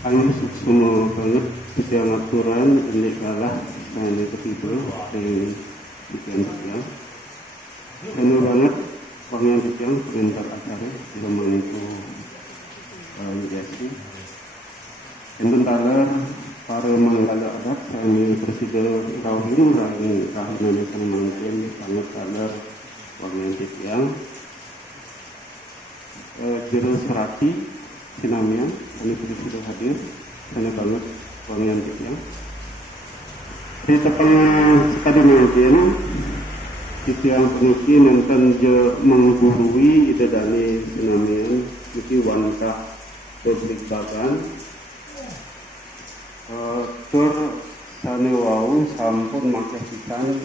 Kami semua banget setiap aturan ini kalah saya ketiga dari sekian. Semua banget pengen sekian perintah acara zaman itu Jasi. Sementara para manggala adat kami presiden Rahim Rahim mungkin sangat kalah pengen sekian. Jero Serati Sinamia, kami sudah hadir, sangat banget wangian kita. Di tepang sekali mungkin, yang peniki nonton je menggurui ide dani Sinamia, itu wanita publik bagan. Tur sanewau sampun makai pisan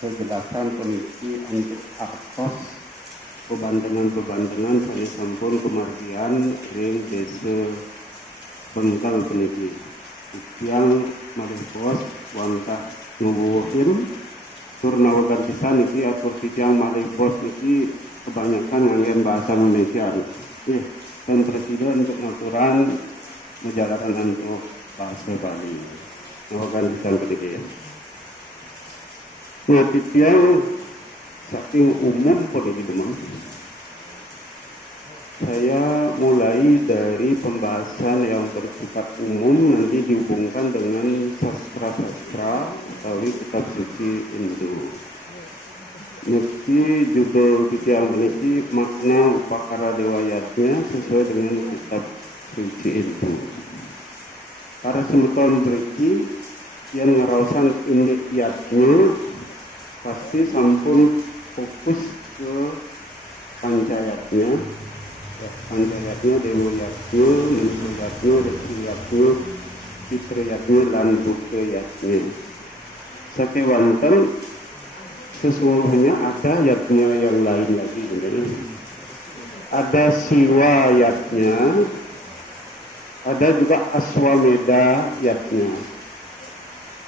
kejelasan peniki untuk artos kebantengan saya sampun kemargian ring desa Bengkal peniki yang malih wanta nuwuhin tur nawagan pisan iki atur tijang malih bos iki kebanyakan nganggen bahasa Indonesia dan presiden untuk aturan menjalankan untuk bahasa Bali nawagan pisan peniki tijang saking umum pada di rumah. Saya mulai dari pembahasan yang bersifat umum nanti dihubungkan dengan sastra-sastra atau kitab suci Hindu. Mesti judul yang memiliki makna upakara dewayatnya sesuai dengan kitab suci Hindu. Para semeton beriki yang ngerausan indikatnya pasti sampun fokus ke pancayatnya, dewayatnya, menurutnya, reksiyatnya, fitriyatnya, dan bukayatnya. Sakewanten sesungguhnya ada yatnya yang lain lagi. Ada siwayatnya, ada juga aswameda yatnya.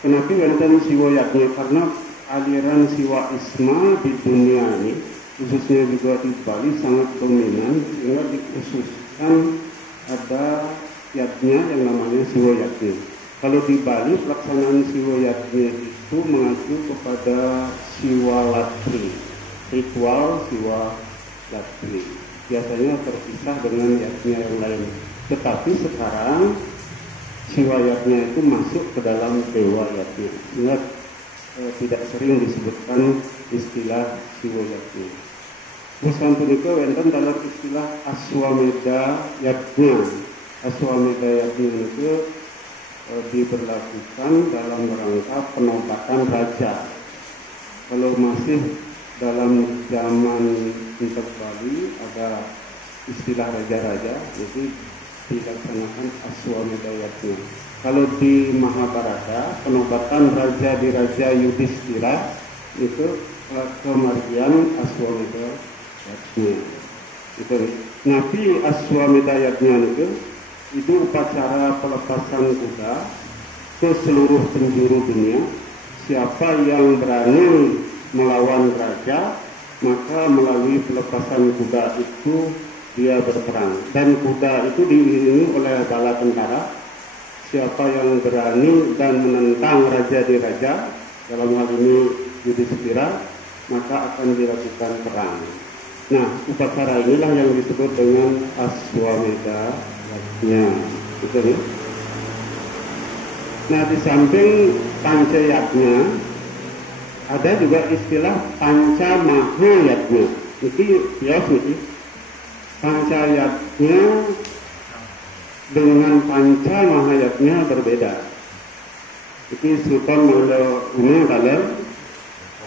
Kenapa wonten siwayatnya? Karena aliran siwa isma di dunia ini khususnya juga di Bali sangat dominan sehingga dikhususkan ada yatnya yang namanya siwa yatnya. Kalau di Bali pelaksanaan siwa yatnya itu mengacu kepada siwa latri, ritual siwa latri biasanya terpisah dengan yatnya yang lain, tetapi sekarang siwa yatnya itu masuk ke dalam dewa yatnya sehingga tidak sering disebutkan istilah siwayatnya. Bukan punika wonten dalam istilah aswameda yatnya. Aswameda yatnya itu diberlakukan dalam rangka penobatan raja. Kalau masih dalam zaman Inter Bali ada istilah raja-raja, jadi dilaksanakan aswameda yatnya. Kalau di Mahabharata penobatan raja di Raja Yudhishthira itu kemargian aswameda yatnya. Itu Nabi aswameda yatnya itu upacara pelepasan kuda ke seluruh penjuru dunia. Siapa yang berani melawan raja maka melalui pelepasan kuda itu dia berperang dan kuda itu diiringi oleh bala tentara. Siapa yang berani dan menentang raja di raja, dalam hal ini Yudhishthira, maka akan dilakukan perang. Nah, upacara inilah yang disebut dengan aswameda yatnya. Betul ya? Nah, di samping pancayatnya, ada juga istilah pancamahayatnya. Ini bias nih. Pancayatnya dengan panca mahayatnya berbeda. Itu Sultan ini kalau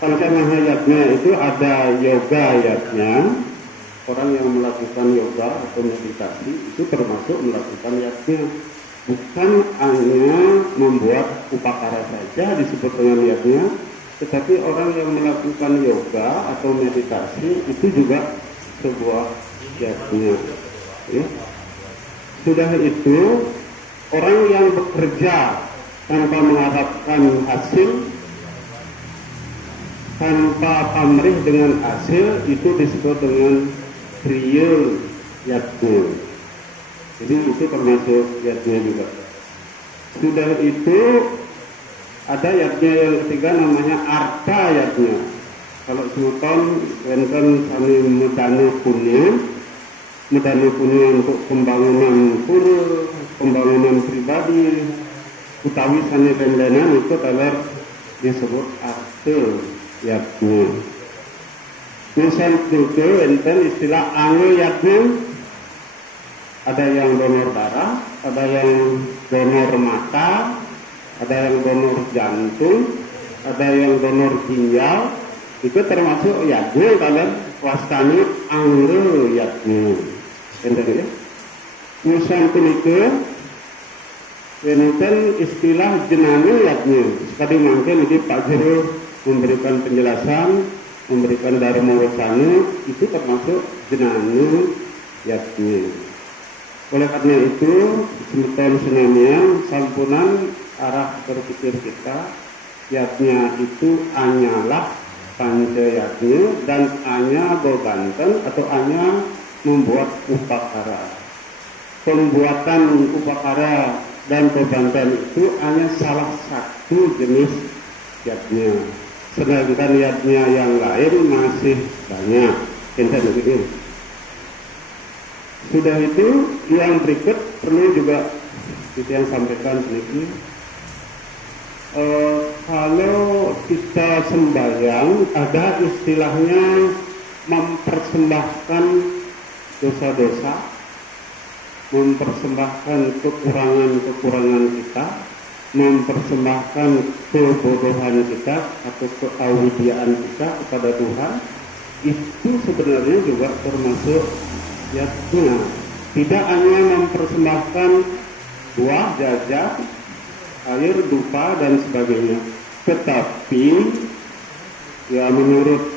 panca mahayatnya itu ada yoga yatnya, orang yang melakukan yoga atau meditasi itu termasuk melakukan yatnya. Bukan hanya membuat upakara saja disebut dengan yatnya, tetapi orang yang melakukan yoga atau meditasi itu juga sebuah yatnya. Ya. Sudah itu orang yang bekerja tanpa mengharapkan hasil, tanpa pamrih dengan hasil itu disebut dengan kriya yatnya. Jadi itu termasuk yatnya juga. Sudah itu ada yatnya yang ketiga namanya arta yatnya. Kalau semutan enten kami mudane punya untuk pembangunan pura, pembangunan pribadi, utawi sane dendanan itu adalah disebut arte yatnya. Misal juga enten istilah anu yatnya, ada yang donor darah, ada yang donor mata, ada yang donor jantung, ada yang donor ginjal. Itu termasuk yatnya kalian wastani angge yatnya. Enten ya. Misal itu enten istilah jenane yatnya. Sekali mungkin ini Pak Jero memberikan penjelasan, memberikan dharma wacana, itu termasuk jenane yatnya. Oleh karena itu, semeton senamnya sampunan arah berpikir kita, yatnya itu hanyalah pancayatnya dan hanya bebanten atau hanya membuat upakara. Pembuatan upakara dan bebanten itu hanya salah satu jenis yatnya. Sedangkan yatnya yang lain masih banyak. Enten begini. Sudah itu yang berikut perlu juga kita yang sampaikan sedikit. Kalau kita sembahyang ada istilahnya mempersembahkan dosa-dosa, mempersembahkan kekurangan-kekurangan kita, mempersembahkan kebodohan kita atau keawidiaan kita kepada Tuhan. Itu sebenarnya juga termasuk yatnya. Tidak hanya mempersembahkan buah, jajan, air, dupa dan sebagainya, tetapi ya menurut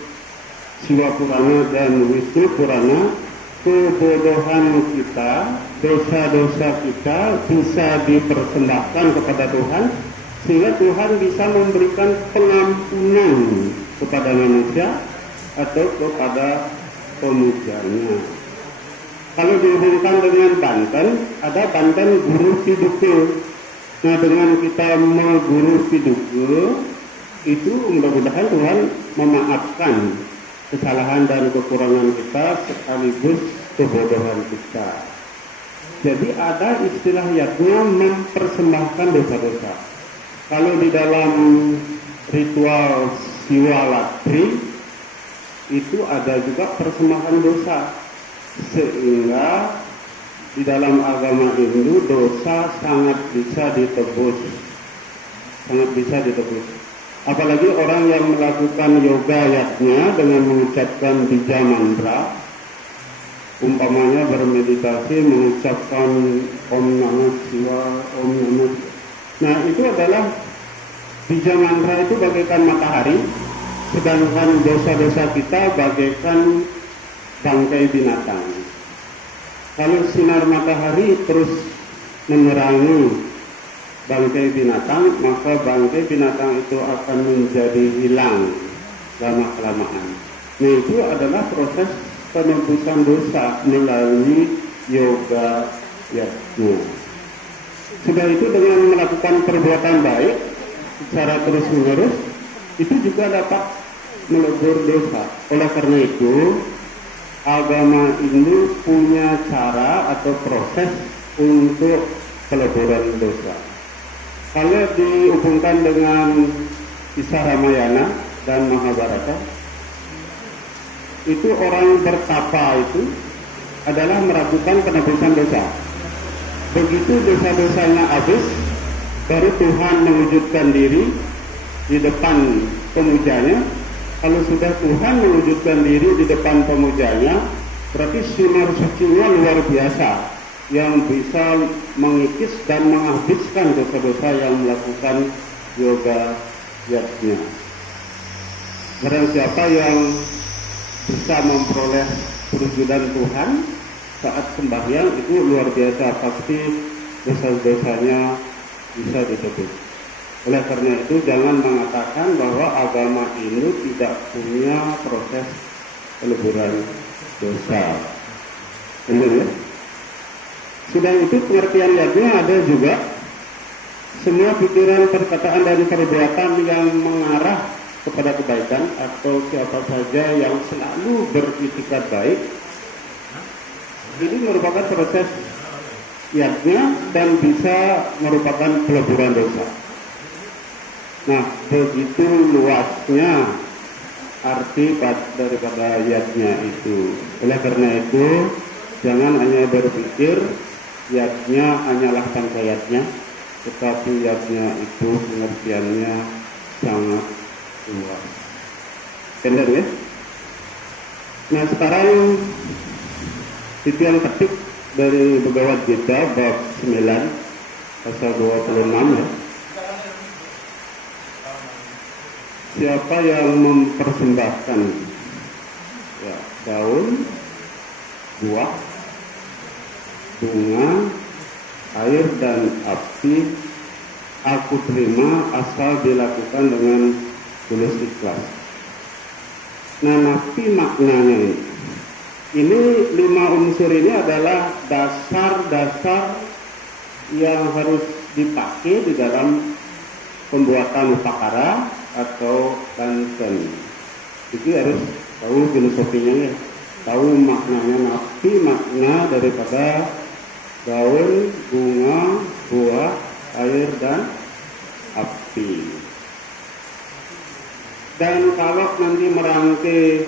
Siwa Purana dan Wisnu Purana, kebodohan kita, dosa-dosa kita bisa dipersembahkan kepada Tuhan sehingga Tuhan bisa memberikan pengampunan kepada manusia atau kepada pemujanya. Kalau dihubungkan dengan Banten, ada Banten Guru Piduke. Nah, dengan kita mengguru Piduke, itu mudah-mudahan Tuhan memaafkan kesalahan dan kekurangan kita sekaligus kebodohan kita. Jadi ada istilah yatnya mempersembahkan dosa-dosa. Kalau di dalam ritual Siwalatri itu ada juga persembahan dosa. Sehingga di dalam agama Hindu dosa sangat bisa ditebus. Sangat bisa ditebus. Apalagi orang yang melakukan yoga yatnya dengan mengucapkan bija mantra, umpamanya bermeditasi mengucapkan Om Namah Siwa, Om Namah. Nah, itu adalah bija mantra itu bagaikan matahari, sedangkan dosa-dosa kita bagaikan bangkai binatang. Kalau sinar matahari terus menerangi bangkai binatang, maka bangkai binatang itu akan menjadi hilang lama-kelamaan. Nah, itu adalah proses penebusan dosa melalui yoga yatnya. Sudah itu dengan melakukan perbuatan baik secara terus-menerus, itu juga dapat melebur dosa. Oleh karena itu, agama ini punya cara atau proses untuk peleburan dosa. Kalau dihubungkan dengan kisah Ramayana dan Mahabharata, itu orang bertapa itu adalah melakukan penebusan dosa. Begitu dosa-dosanya habis, baru Tuhan mewujudkan diri di depan pemujanya. Kalau sudah Tuhan mewujudkan diri di depan pemujanya, berarti sinar sucinya luar biasa yang bisa mengikis dan menghabiskan dosa-dosa yang melakukan yoga yatnya. Barang siapa yang bisa memperoleh perwujudan Tuhan saat sembahyang, itu luar biasa, pasti dosa-dosanya bisa ditebus. Oleh karena itu jangan mengatakan bahwa agama ini tidak punya proses peleburan dosa. Benar ya? Sudah itu pengertian yatnya ada juga semua pikiran, perkataan, dan perbuatan yang mengarah kepada kebaikan atau siapa saja yang selalu beritikat baik. Ini merupakan proses yatnya dan bisa merupakan peleburan dosa. Nah, begitu luasnya arti daripada yatnya itu. Oleh karena itu, jangan hanya berpikir yatnya hanyalah pangkayatnya, tetapi yatnya itu pengertiannya sangat luas. Benar ya? Nah, sekarang titian petik dari Bhagavad Gita bab 9 pasal 26 ya. Siapa yang mempersembahkan ya, daun, buah, bunga, air dan api, aku terima asal dilakukan dengan tulus ikhlas. Nah, napi maknanya ini 5 unsur ini adalah dasar-dasar yang harus dipakai di dalam pembuatan upakara atau danten. Jadi harus tahu filosofinya ya, tahu maknanya. Napi makna daripada daun, bunga, buah, air dan api. Dan kalau nanti merangkai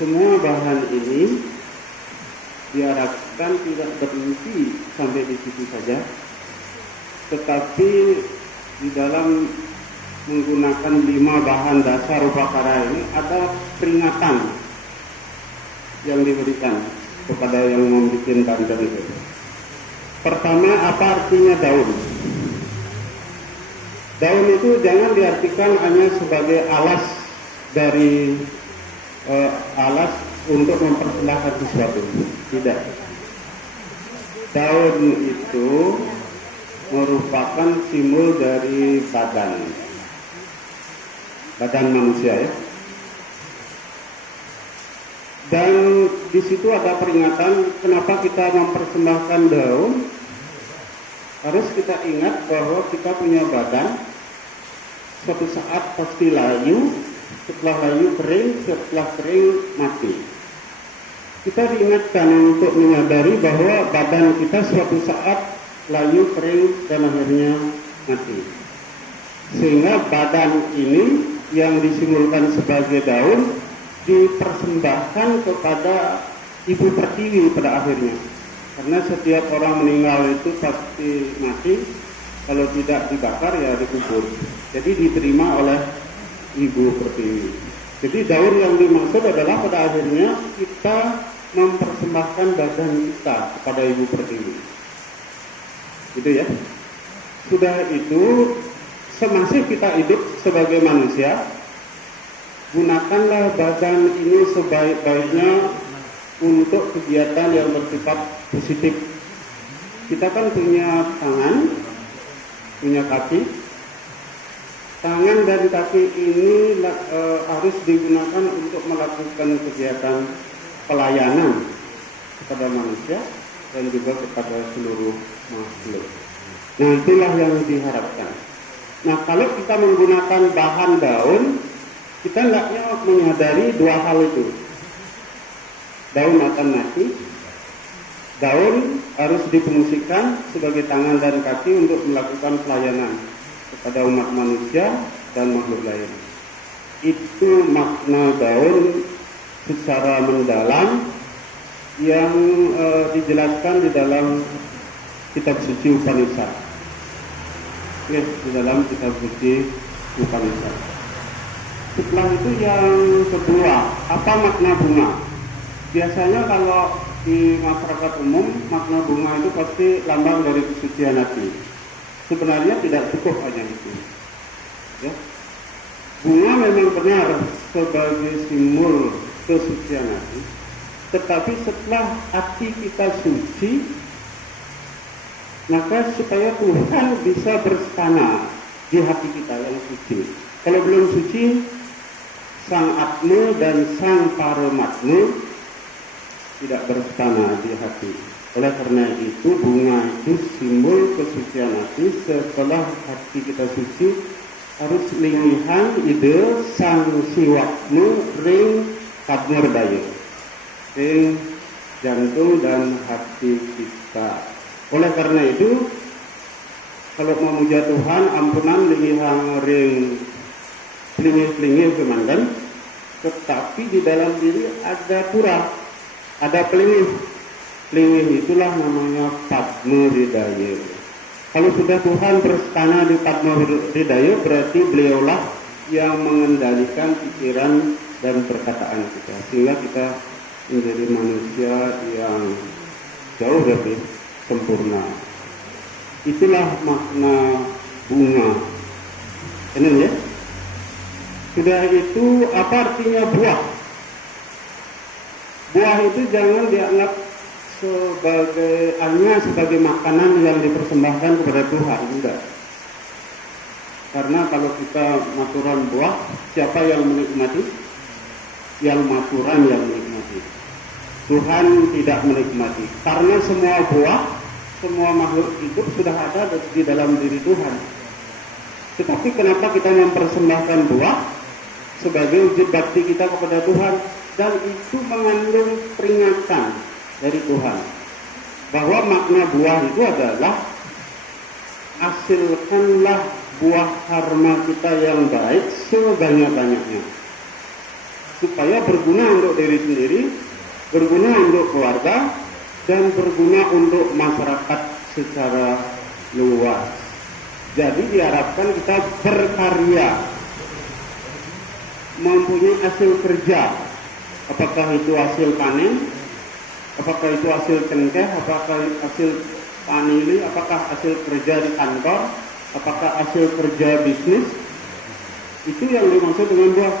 semua bahan ini, diharapkan tidak berhenti sampai di situ saja, tetapi di dalam menggunakan 5 bahan dasar upakara ini ada peringatan yang diberikan kepada yang membuat danten itu. Pertama, apa artinya daun? Daun itu jangan diartikan hanya sebagai alas dari alas untuk mempersilahkan sesuatu. Tidak. Daun itu merupakan simbol dari badan manusia ya. Dan di situ ada peringatan kenapa kita mempersembahkan daun. Harus kita ingat bahwa kita punya badan, suatu saat pasti layu, setelah layu kering, setelah kering mati. Kita diingatkan untuk menyadari bahwa badan kita suatu saat layu kering dan akhirnya mati. Sehingga badan ini yang disimbolkan sebagai daun dipersembahkan kepada Ibu Pertiwi pada akhirnya. Karena setiap orang meninggal itu pasti mati, kalau tidak dibakar ya dikubur. Jadi diterima oleh Ibu Pertiwi. Jadi daun yang dimaksud adalah pada akhirnya kita mempersembahkan badan kita kepada Ibu Pertiwi. Gitu ya. Sudah itu, semasih kita hidup sebagai manusia, gunakanlah badan ini sebaik-baiknya untuk kegiatan yang bersifat positif. Kita kan punya tangan, punya kaki. Tangan dan kaki ini harus digunakan untuk melakukan kegiatan pelayanan kepada manusia dan juga kepada seluruh makhluk. Nah, itulah yang diharapkan. Nah, kalau kita menggunakan bahan daun, kita hendaknya menyadari 2 hal itu. Daun akan mati, daun harus difungsikan sebagai tangan dan kaki untuk melakukan pelayanan kepada umat manusia dan makhluk lain. Itu makna daun secara mendalam yang dijelaskan di dalam kitab suci Upanishad. Di dalam kitab suci Upanishad. Setelah itu yang kedua, apa makna bunga? Biasanya kalau di masyarakat umum, makna bunga itu pasti lambang dari kesucian hati. Sebenarnya tidak cukup hanya itu. Ya. Bunga memang benar sebagai simbol kesucian hati, tetapi setelah hati kita suci, maka supaya Tuhan bisa berstana di hati kita yang suci. Kalau belum suci, Sang Atma dan Sang Paramatma tidak berstana di hati. Oleh karena itu bunga itu simbol kesucian hati. Setelah hati kita suci, harus lingihan ide sang siwaknu ring kadmur dayu, ring jantung dan hati kita. Oleh karena itu, kalau memuja Tuhan, ampunan lingihan ring pelingih-pelingih kemandan, tetapi di dalam diri ada pura, ada pelingih. Pelingih itulah namanya Padma Hridaya. Kalau sudah Tuhan berstana di Padma Hridaya, berarti beliaulah yang mengendalikan pikiran dan perkataan kita, sehingga kita menjadi manusia yang jauh lebih sempurna. Itulah makna bunga. Ini ya. Sudah itu, apa artinya buah? Buah itu jangan dianggap sebagai makanan yang dipersembahkan kepada Tuhan, enggak. Karena kalau kita maturan buah, siapa yang menikmati? Yang maturan yang menikmati. Tuhan tidak menikmati. Karena semua buah, semua makhluk hidup sudah ada di dalam diri Tuhan. Tetapi kenapa kita mempersembahkan buah? Sebagai wujud bakti kita kepada Tuhan. Dan itu mengandung peringatan dari Tuhan bahwa makna buah itu adalah hasilkanlah buah karma kita yang baik sebanyak-banyaknya, supaya berguna untuk diri sendiri, berguna untuk keluarga, dan berguna untuk masyarakat secara luas. Jadi diharapkan kita berkarya, mempunyai hasil kerja, apakah itu hasil panen, apakah itu hasil cengkeh, apakah hasil panili, apakah hasil kerja di kantor, apakah hasil kerja bisnis. Itu yang dimaksud dengan buah.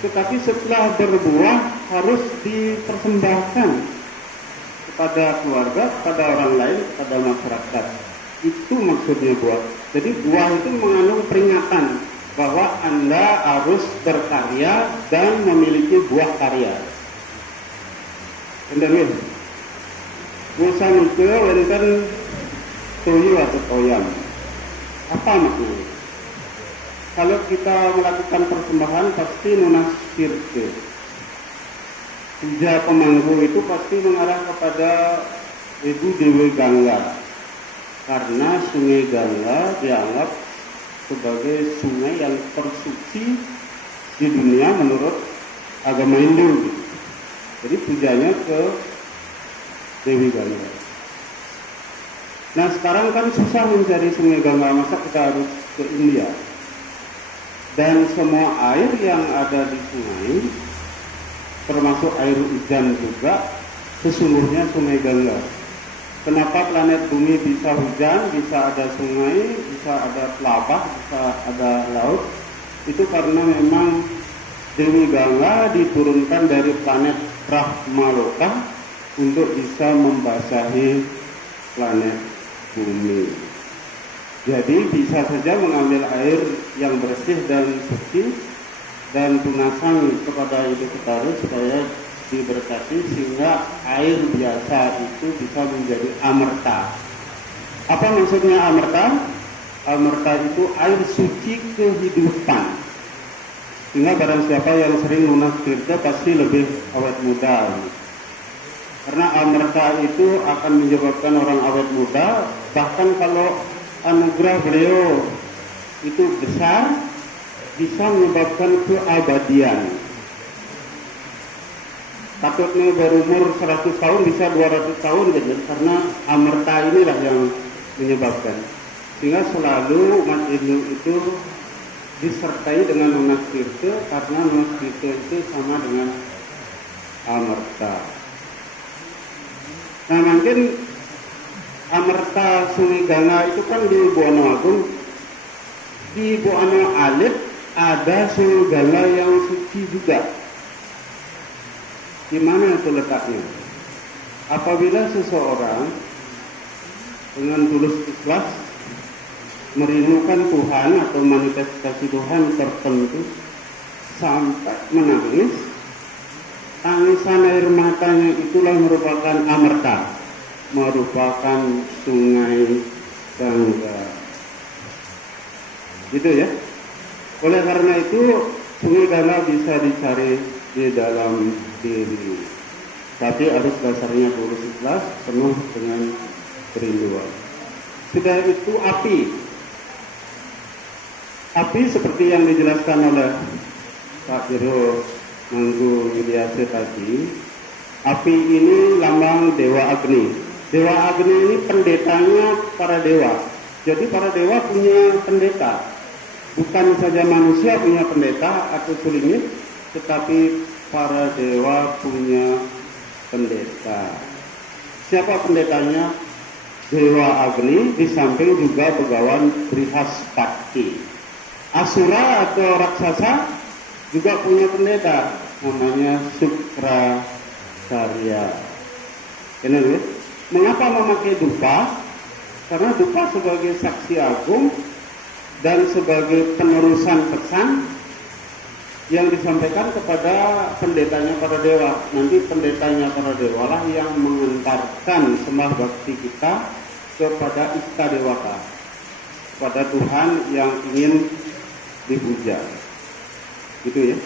Tetapi setelah berbuah harus dipersembahkan kepada keluarga, kepada orang lain, kepada masyarakat. Itu maksudnya buah. Jadi buah itu mengandung peringatan bahwa Anda harus berkarya dan memiliki buah karya. Kendaraan Musa itu warisan toyo atau toyam. Apa maksudnya? Kalau kita melakukan persembahan pasti nunas sirke. Puja pemangku itu pasti mengarah kepada Ibu Dewi Gangga. Karena sungai Gangga dianggap sebagai sungai yang tersuci di dunia menurut agama Hindu. Jadi pujanya ke Dewi Gangga. Nah sekarang kan susah mencari sungai Gangga, masa kita harus ke India. Dan semua air yang ada di sungai, termasuk air hujan juga, sesungguhnya sungai Gangga. Kenapa planet bumi bisa hujan, bisa ada sungai, bisa ada telapak, bisa ada laut? Itu karena memang Dewi Gangga diturunkan dari planet Brahmaloka untuk bisa membasahi planet bumi. Jadi bisa saja mengambil air yang bersih dan suci dan tunasan kepada Ibu Ketaru supaya diberkati sehingga air biasa itu bisa menjadi amerta. Apa maksudnya amerta? Amerta itu air suci kehidupan. Sehingga barang siapa yang sering lunas tirta pasti lebih awet muda. Karena amerta itu akan menyebabkan orang awet muda. Bahkan kalau anugerah beliau itu besar, bisa menyebabkan keabadian. Takutnya berumur 100 tahun bisa 200 tahun gitu, karena amerta inilah yang menyebabkan. Sehingga selalu umat Hindu itu disertai dengan lunas tirta, karena lunas tirta itu sama dengan amerta. Nah mungkin amerta Sungai Gangga itu kan di Buana Agung. Di Buana Alit ada Sungai Gangga yang suci juga. Di mana itu letaknya? Apabila seseorang dengan tulus ikhlas merindukan Tuhan atau manifestasi Tuhan tertentu sampai menangis, tangisan air matanya itulah merupakan amerta. merupakan sungai Gangga. Gitu ya. Oleh karena itu sungai Gangga bisa dicari di dalam diri, tapi harus dasarnya tulus ikhlas, penuh dengan kerinduan. Sudah itu api seperti yang dijelaskan oleh Pak Jero Manggu Wilyase tadi, api ini lambang Dewa Agni. Dewa Agni ini pendetanya para dewa. Jadi para dewa punya pendeta. Bukan saja manusia punya pendeta atau sulingit, tetapi para dewa punya pendeta. Siapa pendetanya? Dewa Agni, di samping juga Begawan Brihaspati. Asura atau raksasa juga punya pendeta, namanya Sukracarya. Kenapa? Mengapa memakai dupa? Karena dupa sebagai saksi agung dan sebagai penerusan pesan yang disampaikan kepada pendetanya para dewa. Nanti pendetanya para dewa lah yang mengantarkan sembah bakti kita kepada Ista Dewata, kepada Tuhan yang ingin dipuja. Gitu ya.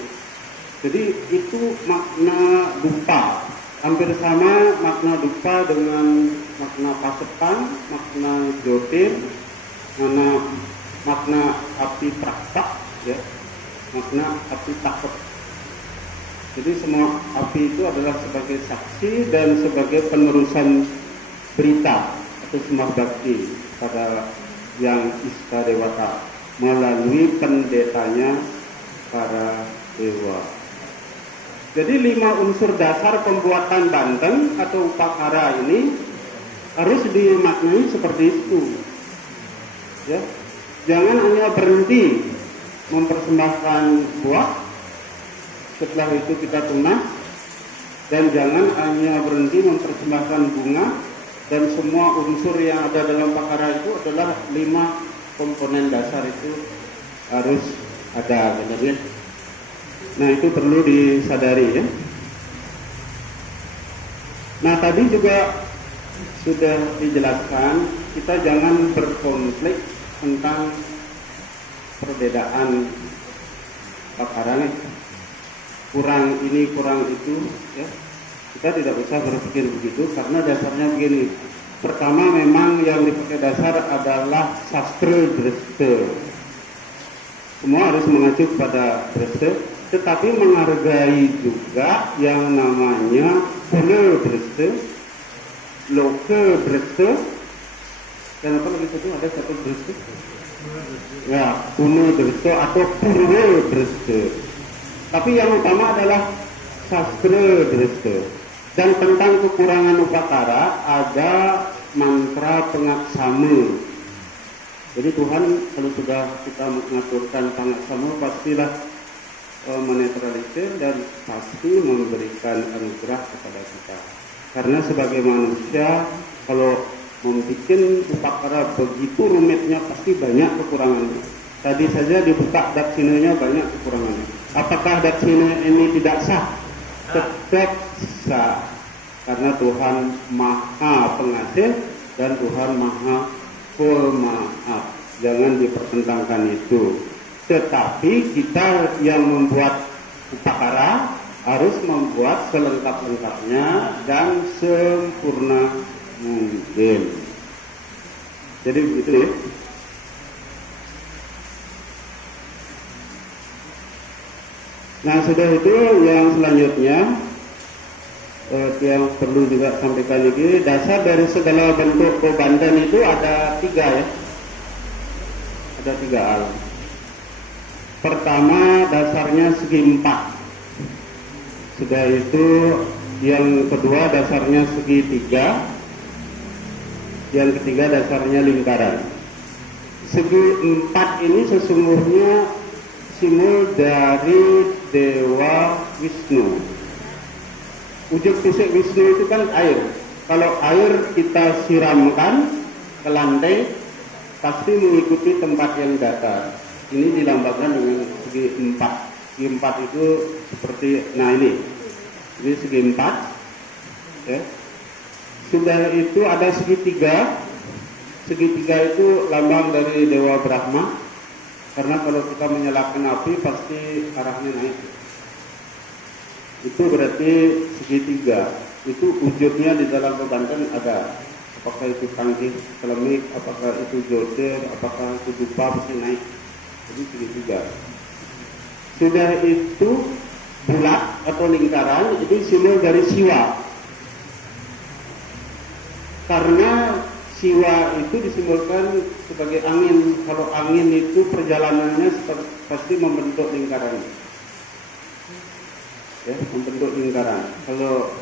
Jadi itu makna dupa. Hampir sama makna dupa dengan makna pasepan, makna jotir, makna api praktak, ya, makna api takut. Jadi semua api itu adalah sebagai saksi dan sebagai penerusan berita atau sembah bakti pada yang Ista Dewata melalui pendetanya para dewa. Jadi 5 unsur dasar pembuatan banteng atau upakara ini harus dimaknai seperti itu. Ya. Jangan hanya berhenti mempersembahkan buah, setelah itu kita tunas, dan jangan hanya berhenti mempersembahkan bunga, dan semua unsur yang ada dalam upakara itu adalah 5 komponen dasar itu harus ada, benar ya? Nah, itu perlu disadari ya. Nah, tadi juga sudah dijelaskan, kita jangan berkonflik tentang perbedaan paparan, kurang ini kurang itu ya. Kita tidak usah berpikir begitu, karena dasarnya begini. Pertama, memang yang dipakai dasar adalah sastra Dreste. Semua harus mengacu pada Dreste, tetapi menghargai juga yang namanya Kuno Dreste, Loke Dreste, dan apa lagi satu, ada satu Dreste? Ya, Kuno Dreste atau Purwo Dreste. Tapi yang utama adalah sastra Dreste. Dan tentang kekurangan upakara ada mantra pengaksama. Jadi Tuhan kalau sudah kita mengaturkan pengaksama, pastilah menetralisir dan pasti memberikan anugerah kepada kita. Karena sebagai manusia, kalau membuat upakara begitu rumitnya, pasti banyak kekurangannya. Tadi saja dibuka daksinanya banyak kekurangannya. Apakah daksina ini tidak sah? Tetap sah, karena Tuhan Maha Pengasih dan Tuhan Maha Pemaaf. Jangan dipertentangkan itu. Tetapi kita yang membuat upakara harus membuat selengkap-lengkapnya dan sempurna mungkin. Jadi begitu ya. Nah, sudah itu yang selanjutnya yang perlu juga sampaikan lagi, dasar dari segala bentuk pebandan itu ada 3 ya. Ada 3 hal. Pertama, dasarnya segi 4. Sudah itu yang kedua dasarnya segi 3. Yang ketiga dasarnya lingkaran. Segi 4 ini sesungguhnya simbol dari Dewa Wisnu. Ujung fisik Wisnu itu kan air. Kalau air kita siramkan ke lantai, pasti mengikuti tempat yang datar. Ini dilambangkan dengan segi 4. Segi 4 itu seperti, nah ini segi 4 ya. Sudah itu ada segitiga. Segitiga itu lambang dari Dewa Brahma. Karena kalau kita menyalakan api pasti arahnya naik. Itu berarti segitiga. Itu wujudnya di dalam bebantan ada. Apakah itu tangkis, kelemik, apakah itu jodoh, apakah itu dupa, pasti naik. Jadi segitiga. Sudah itu bulat atau lingkaran, itu simbol dari Siwa. Karena Siwa itu disimbolkan sebagai angin. Kalau angin itu perjalanannya pasti membentuk lingkaran. Ya, membentuk lingkaran. Kalau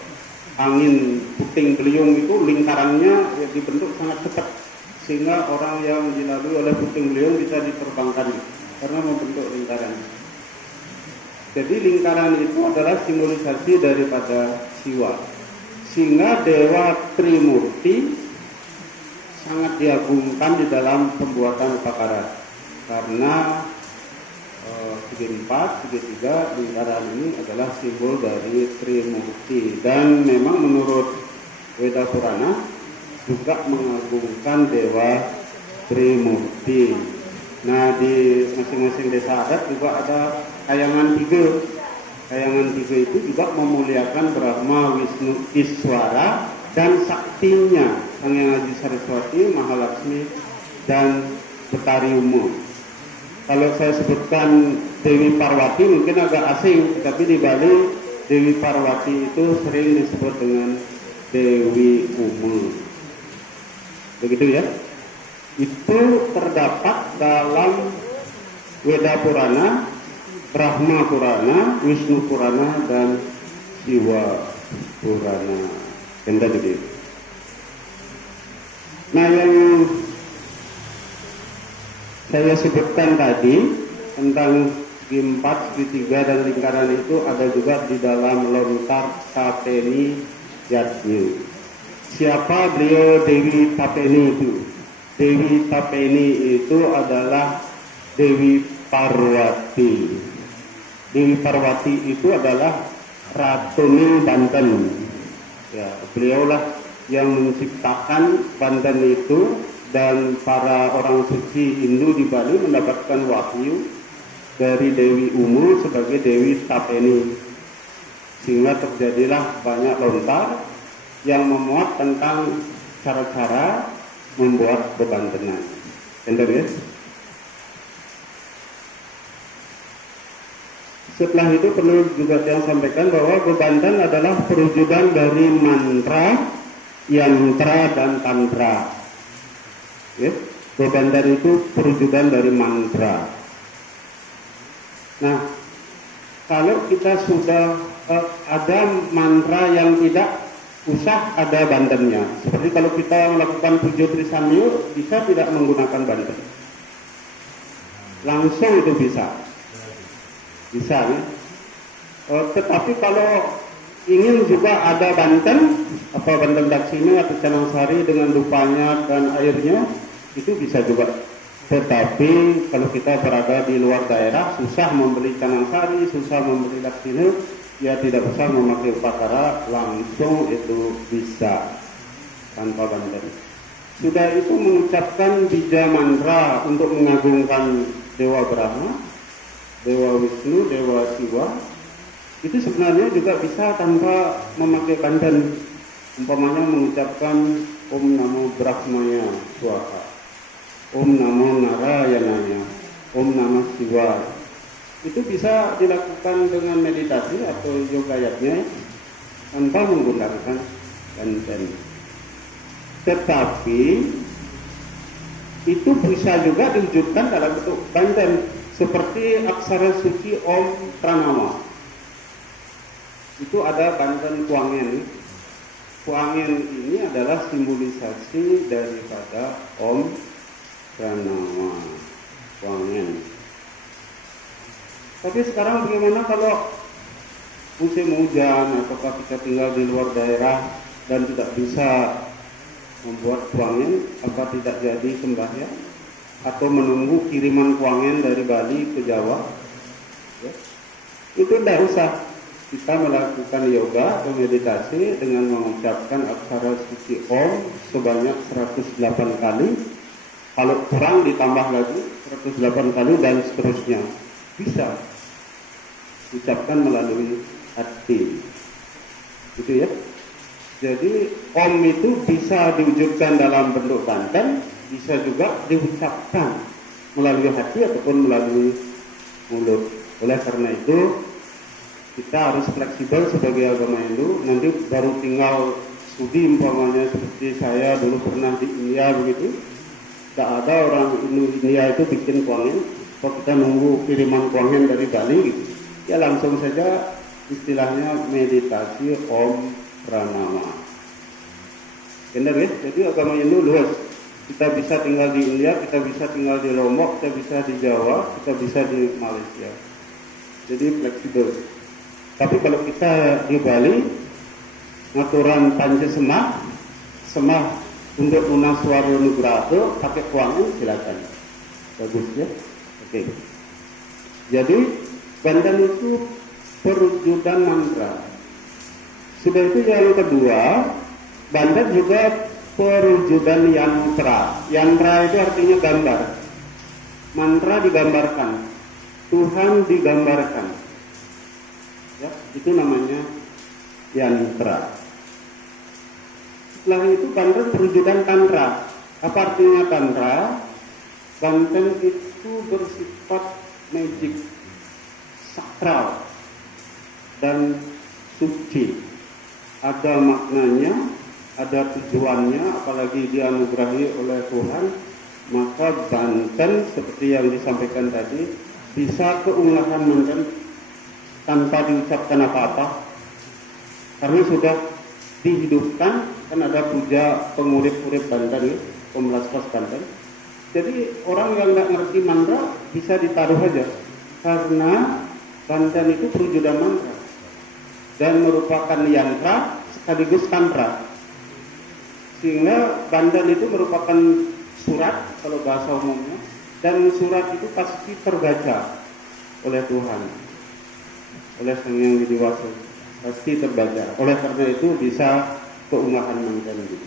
angin puting beliung itu lingkarannya ya dibentuk sangat cepat, sehingga orang yang dilalui oleh puting beliung bisa diterbangkan karena membentuk lingkaran. Jadi lingkaran itu adalah simbolisasi daripada Siwa. Sehingga Dewa Trimurti sangat diagungkan di dalam pembuatan upakara. Karena segi 4, segi 3, lingkaran ini adalah simbol dari Trimurti. Dan memang menurut Weda Purana juga mengagungkan Dewa Trimurti. Nah, di masing-masing desa adat juga ada kayangan 3. Kayangan 3 itu juga memuliakan Brahma, Wisnu, Iswara, dan saktinya Sang Hyang Adi Saraswati, Mahalaksmi, dan Betari Umu. Kalau saya sebutkan Dewi Parwati mungkin agak asing, tapi di Bali Dewi Parwati itu sering disebut dengan Dewi Umu. Begitu ya? Itu terdapat dalam Weda Purana, Brahma Purana, Wisnu Purana, dan Siwa Purana. Benda jadi. Nah, yang saya sebutkan tadi tentang segi 4, segi 3, dan lingkaran itu ada juga di dalam lontar Tapeni Yatnya. Siapa beliau Dewi Tapeni itu? Dewi Tapeni itu adalah Dewi Parwati. Dewi Parwati itu adalah Ratuni Banten. Ya, beliaulah yang menciptakan Banten itu, dan para orang suci Hindu di Bali mendapatkan wahyu dari Dewi Umu sebagai Dewi Tapeni. Sehingga terjadilah banyak lontar yang memuat tentang cara-cara membuat bebantenan. Enter ya? Setelah itu perlu juga saya sampaikan bahwa bebantan adalah perwujudan dari mantra, yantra, dan tantra. Ya, bebantan itu perwujudan dari mantra. Nah, kalau kita sudah ada mantra yang tidak usah ada bantennya, seperti kalau kita melakukan pujo trisamyo bisa tidak menggunakan banten, langsung itu bisa ya. Tetapi kalau ingin juga ada banten, apa banten daksina atau canang sari dengan dupanya dan airnya, itu bisa juga. Tetapi kalau kita berada di luar daerah, susah membeli canang sari, susah membeli daksina, ya tidak usah memakai upakara, langsung itu bisa tanpa banten. Sudah itu mengucapkan bija mantra untuk mengagungkan Dewa Brahma, Dewa Wisnu, Dewa Siwa, itu sebenarnya juga bisa tanpa memakai banten. Umpamanya mengucapkan Om Namo Brahmaya Swaha, Om Namo Narayanaya, Om Namo Siwa. Itu bisa dilakukan dengan meditasi atau yoga yatnya tanpa menggunakan banten. Tetapi itu bisa juga diwujudkan dalam bentuk banten, seperti aksara suci Om Pranama. Itu ada banten Kuangen. Kuangen ini adalah simbolisasi daripada Om Pranama. Kuangen. Tapi sekarang bagaimana kalau musim hujan ataukah kita tinggal di luar daerah dan tidak bisa membuat kuangen, apa tidak jadi sembahyang atau menunggu kiriman kuangen dari Bali ke Jawa? Ya. Itu tidak usah. kita melakukan yoga atau meditasi dengan mengucapkan aksara suci Om sebanyak 108 kali. Kalau kurang ditambah lagi 108 kali dan seterusnya. Bisa ucapkan melalui hati. Gitu ya. Jadi Om itu bisa diwujudkan dalam bentuk banten, bisa juga diucapkan melalui hati ataupun melalui mulut. Oleh karena itu kita harus fleksibel sebagai agama Hindu. Nanti baru tinggal studi umpamanya seperti saya dulu pernah di India begitu. Tidak ada orang India itu bikin kuangin. Kalau kita nunggu kiriman kuangin dari Bali gitu, ya langsung saja istilahnya meditasi Om Pranama. Benar ya? Jadi agama Hindu luas. Kita bisa tinggal di India, kita bisa tinggal di Lombok, kita bisa di Jawa, kita bisa di Malaysia. Jadi fleksibel. Tapi kalau kita di Bali, aturan Panca Semah untuk Munaswara Nugraha pakai kuangin silakan. Bagus ya? Oke. Jadi banten itu perwujudan mantra. Sudah itu yang kedua, banten juga perwujudan yantra. Yantra itu artinya gambar. Mantra digambarkan, Tuhan digambarkan. Ya, itu namanya yantra. Setelah itu banten perwujudan tantra. Apa artinya tantra? Banten itu bersifat magic, sakral dan suci. Ada maknanya, ada tujuannya, apalagi dianugerahi oleh Tuhan. Maka banten seperti yang disampaikan tadi bisa keunggahan manten tanpa diucapkan apa-apa, karena sudah dihidupkan. Kan ada puja pengurip-urip banten, pemelas-pelas banten. Jadi orang yang nggak ngerti mantra bisa ditaruh aja, karena banten itu perwujudan mantra dan merupakan yantra sekaligus tantra. Sehingga banten itu merupakan surat kalau bahasa umumnya, dan surat itu pasti terbaca oleh Tuhan, oleh Sang Yang Widi Wasa, pasti terbaca. Oleh karena itu bisa keunggahan manten gitu.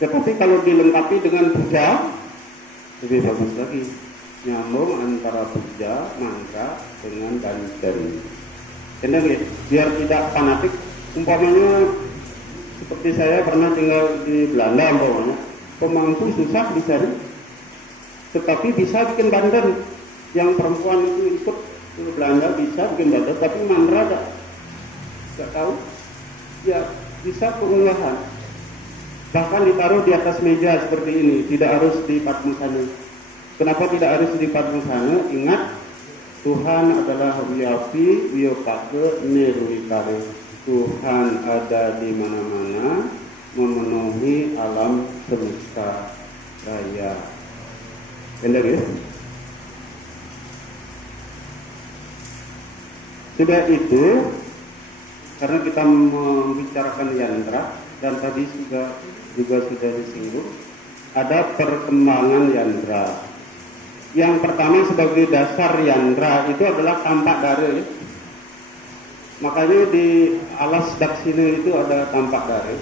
Tetapi kalau dilengkapi dengan puja, lebih bagus lagi. Nyambung antara puja, mantra dengan banten. Enak ya, biar tidak fanatik. Umpamanya seperti saya pernah tinggal di Belanda, umpamanya pemangku susah dicari, tetapi bisa bikin banten. Yang perempuan itu ikut ke Belanda bisa bikin banten, tapi mantra tidak tahu, ya bisa keunggahan. Bahkan ditaruh di atas meja seperti ini, tidak harus di Padmasana. Kenapa tidak harus di Padmasana? Ingat, Tuhan adalah Wiyapi, Wiyopake, Nirwikare. Tuhan ada di mana-mana, memenuhi alam semesta raya. Benar ya? Sudah itu, karena kita membicarakan yantra, dan tadi juga sudah disinggung, ada perkembangan yantra. Yang pertama sebagai dasar yantra itu adalah tampak dare. Makanya di alas daksina itu ada tampak dare.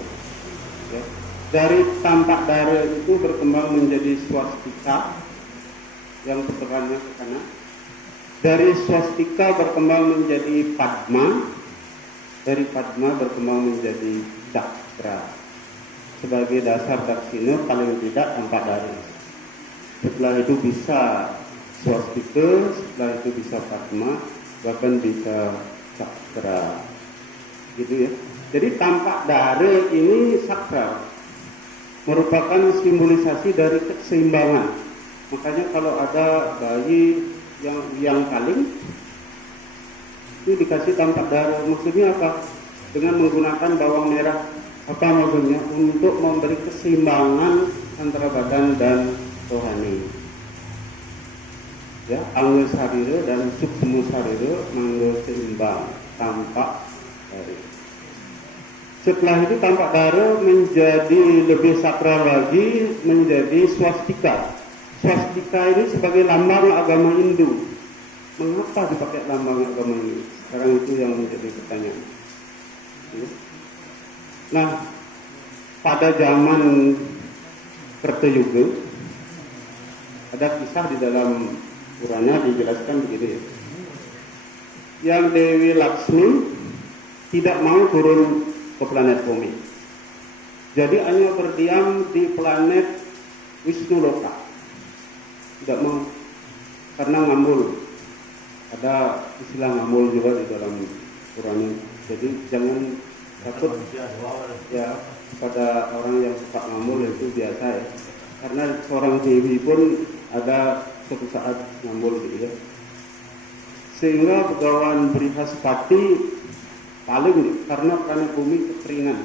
Ya. Dari tampak dare itu berkembang menjadi swastika yang bentukannya ke kanan. Dari swastika berkembang menjadi padma. Dari padma berkembang menjadi cakra. Sebagai dasar daksina paling tidak tampak dare. Setelah itu bisa swastika, setelah itu bisa padma, bahkan bisa cakra. Gitu ya. Jadi tampak dare ini sakral, merupakan simbolisasi dari keseimbangan. Makanya kalau ada bayi yang kaling itu dikasih tampak dare. Maksudnya apa? Dengan menggunakan bawang merah. Apa maksudnya? Untuk memberi keseimbangan antara badan dan rohani. Ya, angga sarira dan suksma sarira mangga seimbang, tampak dare. Setelah itu tampak dare menjadi lebih sakral lagi, menjadi swastika. Swastika ini sebagai lambang agama Hindu. Mengapa dipakai lambang agama Hindu? Sekarang itu yang menjadi pertanyaan. Nah, pada zaman Kertajuga ada kisah di dalam Purana dijelaskan begini. Yang Dewi Laksmi tidak mau turun ke planet bumi. Jadi hanya berdiam di planet Wisnu Loka. Tidak mau, karena ngambul. Ada istilah ngambul juga di dalam Purana. Jadi jangan takut ya pada orang yang suka ngambul, itu biasa ya. Karena seorang dewi pun ada suatu saat ngambul gitu ya. Sehingga Begawan Brihaspati paling karena planet bumi kekeringan.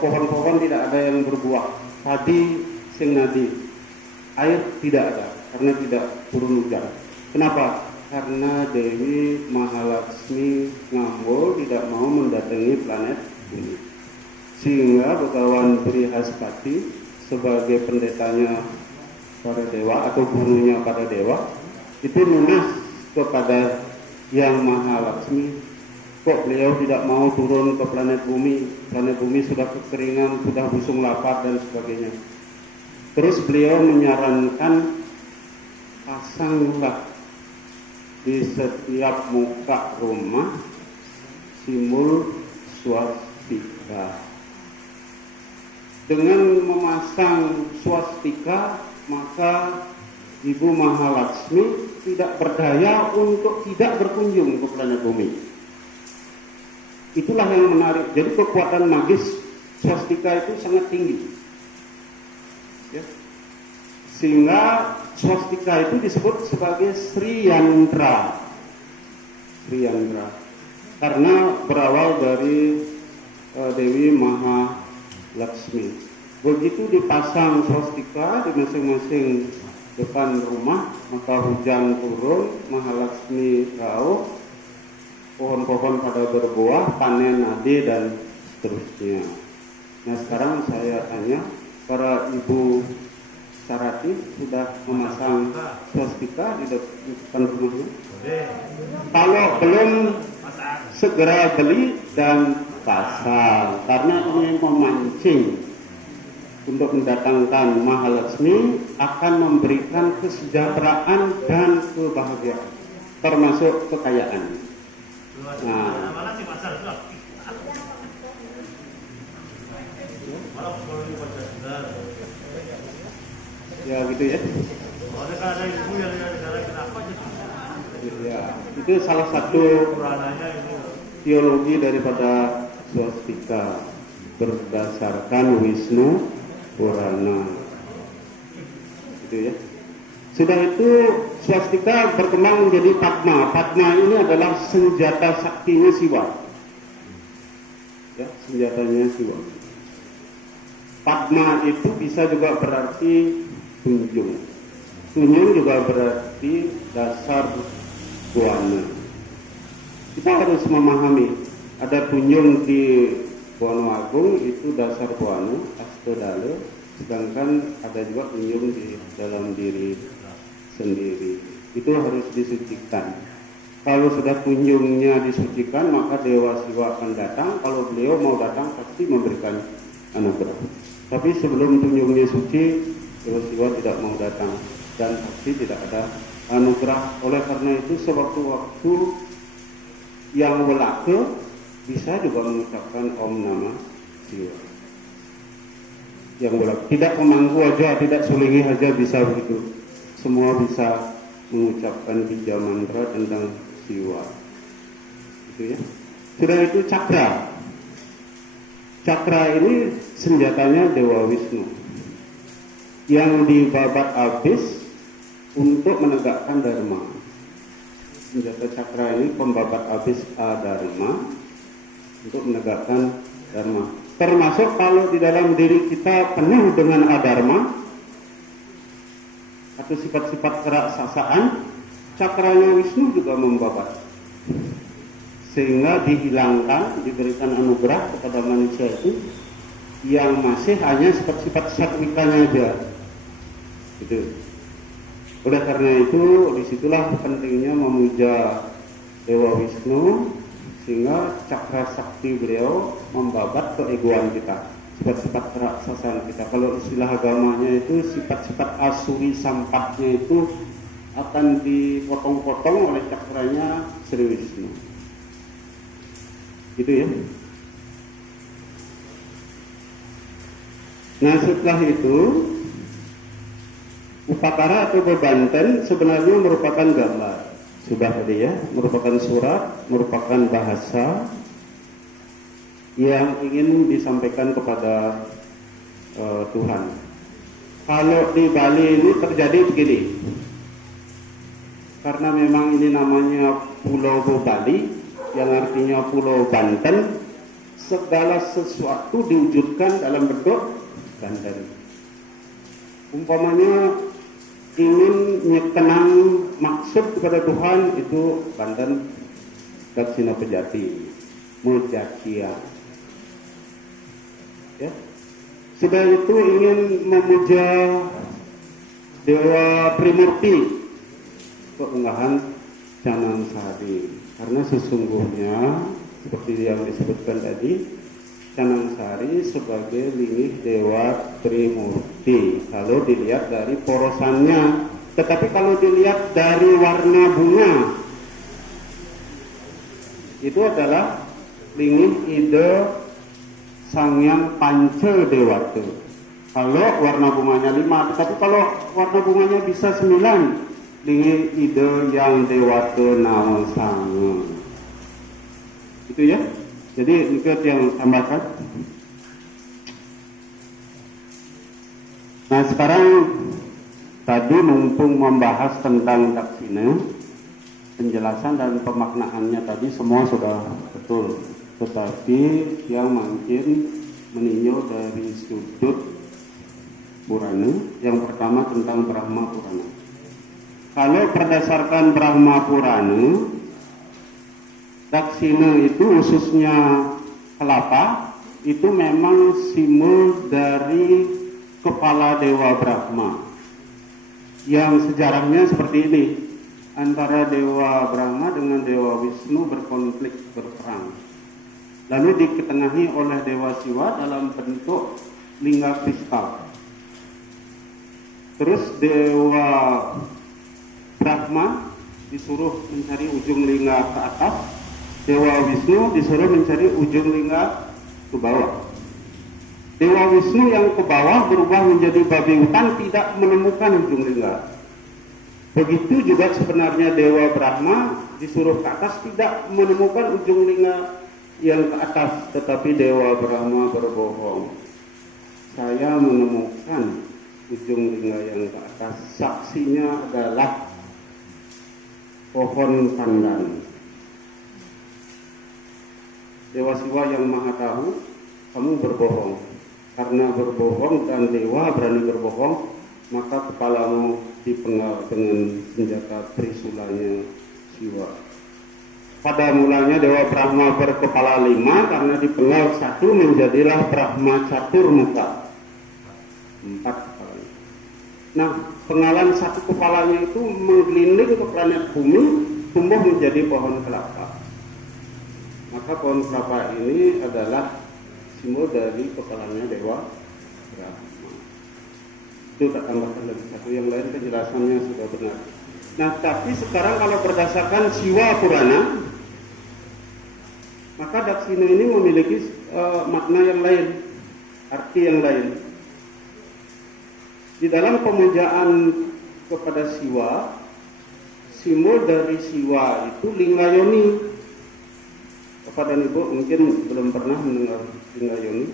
Pohon-pohon tidak ada yang berbuah, padi sing nadi, air tidak ada karena tidak turun hujan. Kenapa? Karena Dewi Mahalaksmi ngambul tidak mau mendatangi planet bumi. Sehingga Begawan Brihaspati sebagai pendetanya para dewa atau gurunya para dewa itu lunas kepada Yang Mahalaksmi, kok beliau tidak mau turun ke planet bumi sudah kekeringan, sudah busung lapar dan sebagainya. Terus beliau menyarankan pasanglah di setiap muka rumah simbol swastika. Dengan memasang swastika, maka Ibu Mahalaksmi tidak berdaya untuk tidak berkunjung ke planet bumi. Itulah yang menarik. Jadi kekuatan magis swastika itu sangat tinggi. Ya. Sehingga swastika itu disebut sebagai Sri Yantra. Sri Yantra. Karena berawal dari Dewi Mahalaksmi. Begitu dipasang swastika di masing-masing depan rumah, maka hujan turun, Mahalaksmi tahu, pohon-pohon pada berbuah, panen nadi dan seterusnya. Nah sekarang saya tanya, para ibu Sarati sudah memasang swastika di depan rumahnya? Kalau belum, segera beli dan pasang, karena ini memancing untuk mendatangkan Mahalaksmi, akan memberikan kesejahteraan dan kebahagiaan, termasuk kekayaan. Nah, ya gitu ya. Ya, itu salah satu teologi daripada swastika berdasarkan Wisnu Purana. Gitu ya. Sudah itu swastika berkembang menjadi Padma. Padma ini adalah senjata saktinya Siwa. Ya, senjatanya Siwa. Padma itu bisa juga berarti tunjung. Tunjung juga berarti dasar buana. Kita harus memahami, ada tunjung di Buana Agung itu dasar buana, astodale, sedangkan ada juga tunjung di dalam diri sendiri. Itu harus disucikan. Kalau sudah tunjungnya disucikan, maka Dewa Siwa akan datang. Kalau beliau mau datang, pasti memberikan anugerah. Tapi sebelum tunjungnya suci, Dewa Siwa tidak mau datang dan pasti tidak ada anugerah. Oleh karena itu, sewaktu-waktu yang welake bisa juga mengucapkan Om Nama Siwa. Yang welake tidak memangku aja, tidak sulingi aja, bisa begitu. Semua bisa mengucapkan bija mantra tentang Siwa. Itu ya. Sudah itu cakra. Cakra ini senjatanya Dewa Wisnu yang dibabat habis untuk menegakkan dharma. Senjata cakra ini pembabat habis adharma untuk menegakkan dharma. Termasuk kalau di dalam diri kita penuh dengan adharma atau sifat-sifat keraksasaan, cakranya Wisnu juga membabat. Sehingga dihilangkan, diberikan anugerah kepada manusia itu yang masih hanya sifat-sifat satwikanya aja. Gitu. Oleh karena itu, disitulah pentingnya memuja Dewa Wisnu, sehingga cakra sakti beliau membabat keegoan kita, sifat-sifat keraksasaan kita. Kalau istilah agamanya itu sifat-sifat asuri sampatnya itu akan dipotong-potong oleh cakranya Sri Wisnu. Gitu ya. Nah setelah itu upakara atau bebanten sebenarnya merupakan gambar. Sudah tadi ya, merupakan surat, merupakan bahasa yang ingin disampaikan kepada Tuhan. Kalau di Bali ini terjadi begini, karena memang ini namanya Pulau Bali, yang artinya Pulau Banten, segala sesuatu diwujudkan dalam bentuk Banten. Umpamanya ingin nyekenang maksud kepada Tuhan itu Banten Daksina Pejati, Mujakia. Ya. Sudah itu ingin memuja Dewa Primurti, keunggahan Canansari. Karena sesungguhnya seperti yang disebutkan tadi, Canansari sebagai lingih Dewa Trimurti kalau dilihat dari porosannya. Tetapi kalau dilihat dari warna bunga, itu adalah lingih Ide Sangyang Panca Dewata. Kalau warna bunganya 5, tetapi kalau warna bunganya bisa 9, lingih Ide Yang Dewata Nama Sanga. Itu ya. Jadi ikut yang tambahkan. Nah sekarang tadi mumpung membahas tentang Daksina, penjelasan dan pemaknaannya tadi semua sudah betul. Tetapi yang makin meninjau dari sudut Purana, yang pertama tentang Brahma Purana. Kalau berdasarkan Brahma Purana, Daksina itu khususnya kelapa itu memang simbol dari kepala Dewa Brahma. Yang sejarahnya seperti ini, antara Dewa Brahma dengan Dewa Wisnu berkonflik, berperang. Lalu diketengahi oleh Dewa Siwa dalam bentuk lingga kristal. Terus Dewa Brahma disuruh mencari ujung lingga ke atas, Dewa Wisnu disuruh mencari ujung lingga ke bawah. Dewa Wisnu yang ke bawah berubah menjadi babi hutan, tidak menemukan ujung lingga. Begitu juga sebenarnya Dewa Brahma disuruh ke atas, tidak menemukan ujung lingga yang ke atas. Tetapi Dewa Brahma berbohong, saya menemukan ujung lingga yang ke atas. Saksinya adalah pohon pandan. Dewa Siwa yang maha tahu, kamu berbohong. Karena berbohong dan dewa berani berbohong, maka kepalamu dipenggal dengan senjata trisulanya Siwa. Pada mulanya Dewa Brahma berkepala 5, karena dipenggal 1 menjadilah Brahma Caturmuka, 4 kepalanya. Nah, penggalan 1 kepalanya itu menggelinding ke planet bumi, tumbuh menjadi pohon kelapa. Maka pohon kelapa ini adalah simbol dari kepalanya Dewa Brahma. Itu tak tambahkan lagi satu, yang lain penjelasannya sudah benar. Nah, tapi sekarang kalau berdasarkan Siwa Purana, maka Daksina ini memiliki makna yang lain, arti yang lain. Di dalam pemujaan kepada Siwa, simbol dari Siwa itu Lingayoni. Kepada Ibu mungkin belum pernah mendengar Lingayoni.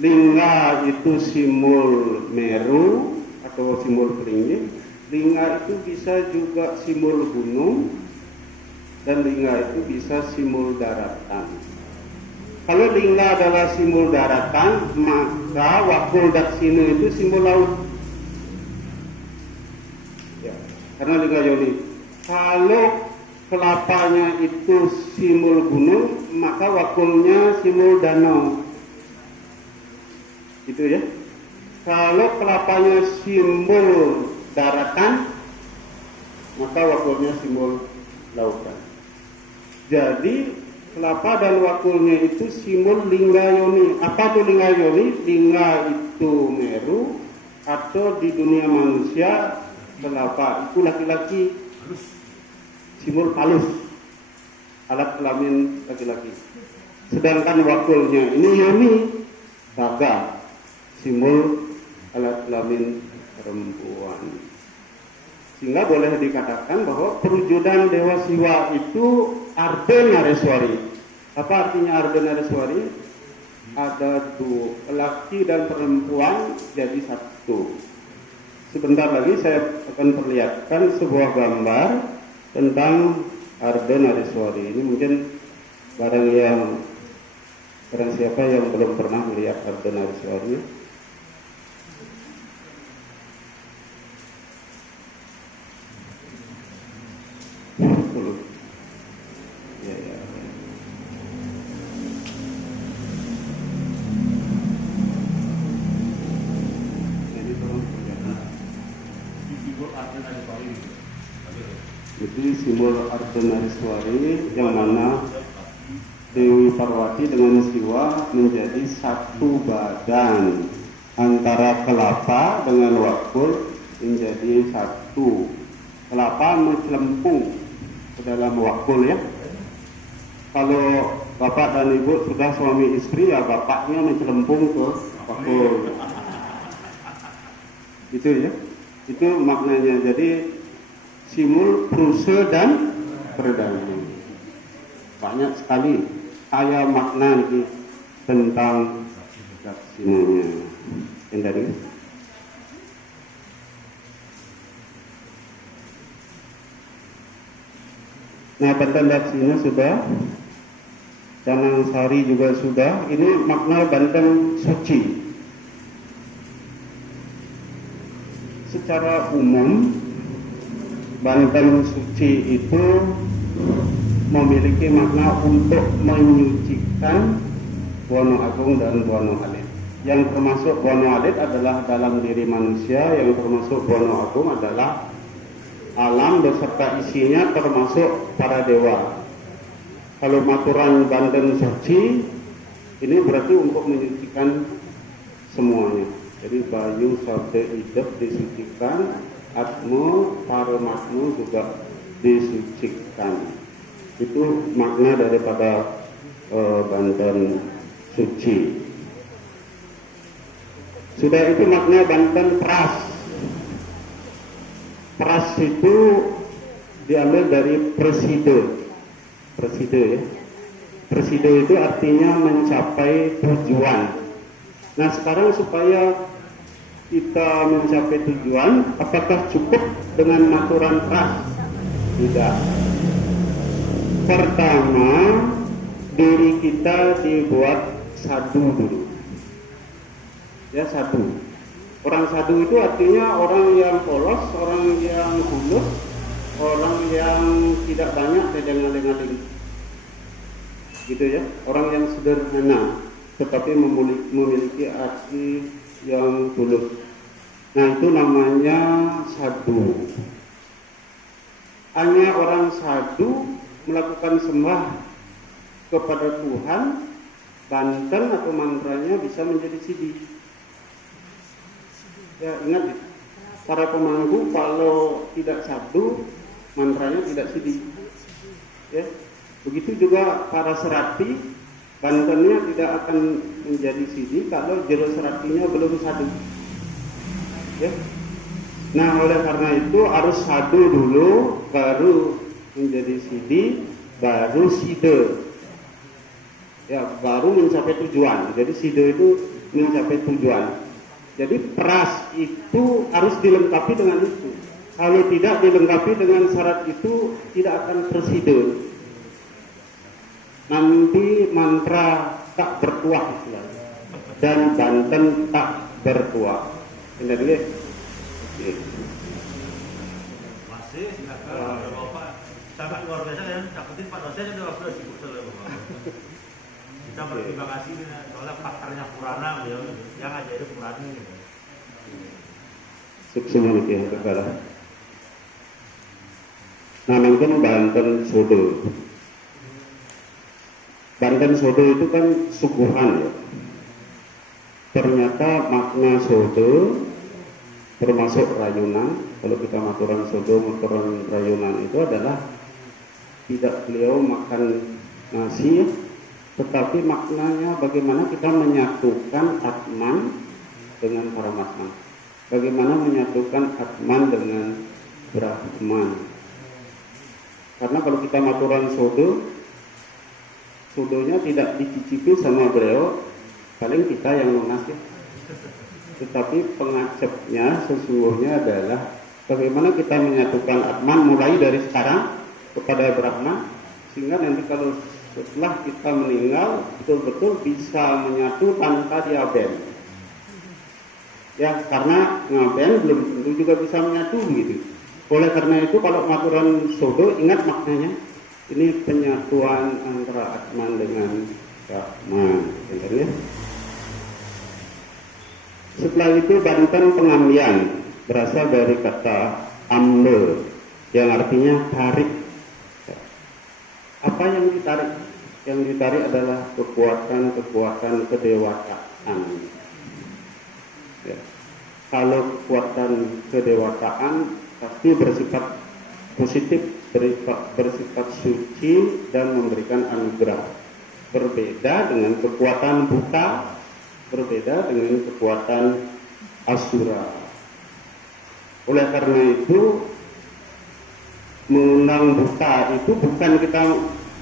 Lingga itu simbol Meru atau simbol keringnya. Lingga itu bisa juga simbol gunung, dan lingga itu bisa simbol daratan. Kalau lingga adalah simbol daratan, maka wakul Daksina itu simbol laut. Ya, karena lingga yoni. Kalau kelapanya itu simbol gunung, maka wakulnya simbol danau. Itu ya. Kalau kelapanya simbol daratan, maka wakulnya simbol lautan. Jadi kelapa dan wakulnya itu simbol lingga yoni. Apa itu lingga yoni? Lingga itu Meru, atau di dunia manusia kelapa itu laki-laki, simbol palus, alat kelamin laki-laki. Sedangkan wakulnya ini yoni, baga, simbol alat kelamin perempuan. Sehingga boleh dikatakan bahwa perwujudan Dewa Siwa itu Ardenareswari. Apa artinya Ardenareswari? Ada dua, laki dan perempuan jadi satu. Sebentar lagi saya akan perlihatkan sebuah gambar tentang Ardenareswari. Ini mungkin barang siapa yang belum pernah melihat Ardenareswari. Jadi simbol Ardenareswari yang mana Dewi Parwati dengan Siwa menjadi satu badan, antara kelapa dengan wakul menjadi satu. Kelapa mencelempung ke dalam wakul ya. Kalau bapak dan ibu sudah suami istri ya bapaknya mencelempung ke wakul. Itu ya. Itu maknanya. Jadi simbol pruse dan perdamaian. Banyak sekali kaya makna ini tentang dakshinanya. Yang dari nah, Banten Daksina sudah, Canang Sari juga sudah. Ini makna Banten suci. Secara umum Banten suci itu memiliki makna untuk menyucikan Buana Agung dan Buana Alit. Yang termasuk Buana Alit adalah dalam diri manusia, yang termasuk Buana Agung adalah alam beserta isinya, termasuk para dewa. Kalau maturan Banten suci ini berarti untuk menyucikan semuanya. Jadi Bayu Sabda Idep disucikan, Atmo, Paramatmo juga disucikan. Itu makna daripada Banten suci. Sudah itu makna Banten Pras. Pras itu diambil dari preside. Preside ya. Preside itu artinya mencapai tujuan. Nah sekarang supaya kita mencapai tujuan, apakah cukup dengan maturan pras? Tidak. Pertama, diri kita dibuat sadu dulu. Ya, sadu. Orang sadu itu artinya orang yang polos, orang yang hulus, orang yang tidak banyak tedengaling-aling. Gitu ya, orang yang sederhana, tetapi memiliki arti yang tulus. Nah itu namanya sadu. Hanya orang sadu melakukan sembah kepada Tuhan, Banten atau mantranya bisa menjadi sidi. Ya ingat ya, para pemangku kalau tidak sadu, mantranya tidak sidi. Ya, begitu juga para serati, Bantennya tidak akan menjadi sidi kalau jero seratinya belum sadu. Ya. Nah oleh karena itu harus sadu dulu, baru menjadi sidi, baru side. Ya, baru mencapai tujuan. Jadi side itu mencapai tujuan. Jadi pras itu harus dilengkapi dengan itu. Kalau tidak dilengkapi dengan syarat itu, tidak akan terside. Nanti mantra tak bertuah istilahnya, dan Banten tak bertuah. Ini dulu. Masih, Bapak sangat luar biasa ya. Dapetin Pak dosen itu sudah sibuk sekali Bapak. Kita berterima kasih soalnya pakarnya Purana beliau yang ngajarin Purana ini. Sukses ya Kepala. Namanya Banten Sodo. Banten Sodo itu kan suguhan ya. Ternyata makna sodo termasuk rayunan. Kalau kita maturan sodo, maturan rayunan itu adalah tidak beliau makan nasi, tetapi maknanya bagaimana kita menyatukan Atman dengan Paramatma. Bagaimana menyatukan Atman dengan Brahman. Karena kalau kita maturan sodonya tidak dicicipi sama beliau, paling kita yang lunas ya. Tetapi pengacepnya sesungguhnya adalah bagaimana kita menyatukan Atman mulai dari sekarang kepada Brahman, sehingga nanti kalau setelah kita meninggal betul-betul bisa menyatu tanpa diaben. Ya, karena ngaben belum tentu juga bisa menyatu gitu. Oleh karena itu kalau maturan sodo ingat maknanya, ini penyatuan antara Atman dengan Brahman, ya. Setelah itu Banten pengambian berasal dari kata amle yang artinya tarik. Apa yang ditarik? Yang ditarik adalah kekuatan kedewasaan. Ya. Kalau kekuatan kedewasaan pasti bersifat positif, bersifat suci dan memberikan anugerah. Berbeda dengan kekuatan buta, berbeda dengan kekuatan asura. Oleh karena itu mengundang buta itu bukan kita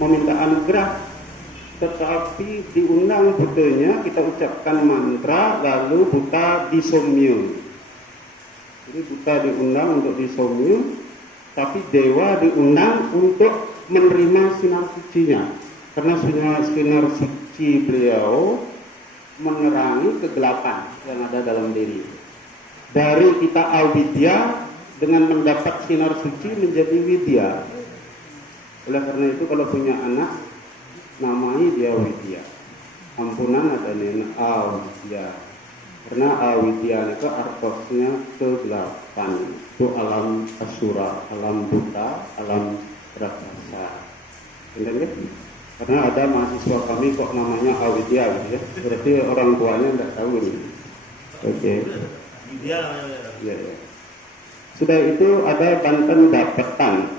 meminta anugerah, tetapi diundang butanya, kita ucapkan mantra lalu buta disomyo. Jadi buta diundang untuk disomyo, tapi dewa diundang untuk menerima sinar sucinya, karena sinar suci beliau menerangi kegelapan yang ada dalam diri. Dari kita avidya dengan mendapat sinar suci menjadi widya. Oleh karena itu kalau punya anak namai dia widya. Ampunan ada nih avidya. Karena avidya itu artosnya kegelapan. Itu alam asura, alam buta, alam raksasa. Benar ya? Karena ada mahasiswa kami kok namanya avidya gitu ya. Berarti orang tuanya tidak tahu ini. Oke. Widya. Ya, ya. Sudah itu ada Banten dapetan.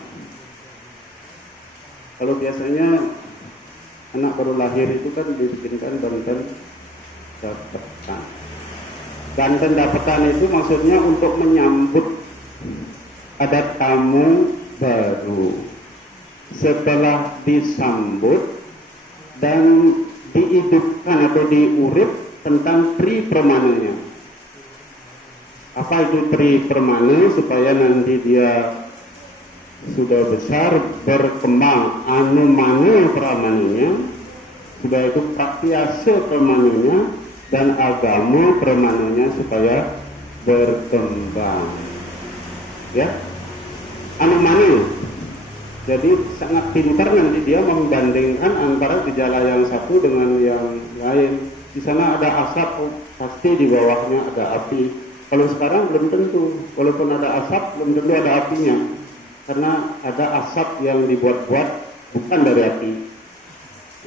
Kalau biasanya anak baru lahir itu kan dibikinkan Banten dapetan. Banten dapetan itu maksudnya untuk menyambut ada tamu baru. Setelah disambut dan dihidupkan atau diurip tentang tri permananya. Apa itu tri permana? Supaya nanti dia sudah besar berkembang anumana pramananya, sudah itu pratyasa permananya dan agama permananya supaya berkembang. Ya, anumana. Jadi sangat pintar nanti dia membandingkan antara gejala yang satu dengan yang lain. Di sana ada asap, pasti di bawahnya ada api. Kalau sekarang belum tentu, walaupun ada asap belum tentu ada apinya, karena ada asap yang dibuat-buat bukan dari api.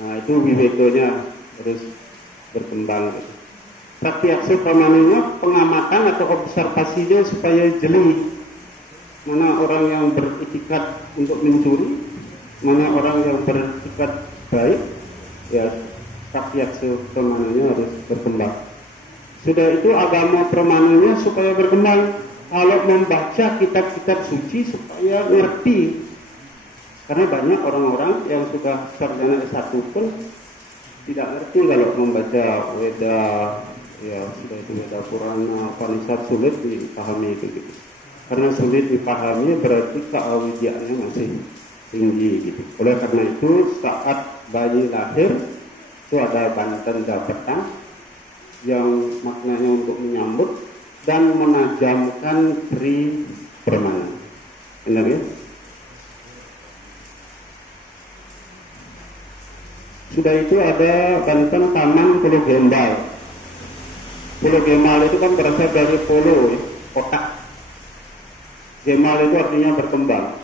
Nah itu wiwedonya harus berkembang. Pratyaksa pramananya pengamatan atau observasinya supaya jeli. Mana orang yang beritikat untuk mencuri, mana orang yang beritikat baik, ya pratyaksa pramananya harus berkembang. Sudah itu agama permananya supaya berkembang. Kalau membaca kitab-kitab suci supaya ngerti. Karena banyak orang-orang yang sudah sarjana S1 pun tidak ngerti kalau membaca Weda, ya sudah itu Weda Purana, Upanishad sulit dipahami itu gitu. Karena sulit dipahami berarti keawidyaannya masih tinggi gitu. Oleh karena itu saat bayi lahir itu ada Banten dapetan yang maknanya untuk menyambut dan menajamkan tri permana. Benar ya? Sudah itu ada Banten Taman Pulau Gembal. Pulau Gembal itu kan berasal dari polo, kotak. Gembal itu artinya berkembang.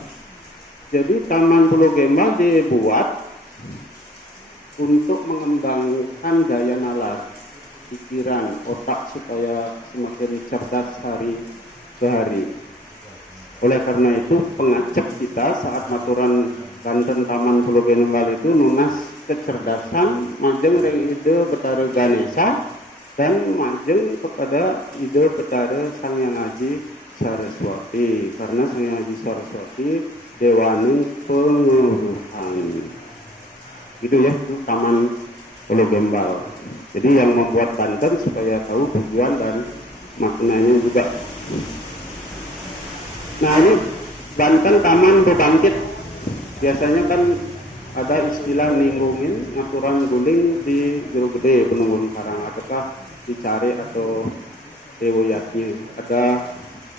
Jadi Taman Pulau Gembal dibuat untuk mengembangkan daya nalar, pikiran, otak supaya semakin cerdas hari ke hari. Oleh karena itu pengajak kita saat maturan Banten Taman Pulau Benembal itu nunas kecerdasan majeng dari ide Betara Ganesha dan majeng kepada ide Betara Sang Hyang Haji Saraswati, karena Sang Hyang Haji Saraswati Dewaning Penguruhan. Gitu ya, Taman Pulau Benembal. Jadi yang membuat Banten supaya tahu tujuan dan maknanya juga. Nah ini Banten Taman Bebangkit, biasanya kan ada istilah ningrungin, ngaturan guling di Jero Gede Penunggun Karang, ataukah dicari atau Dewoyatnya ada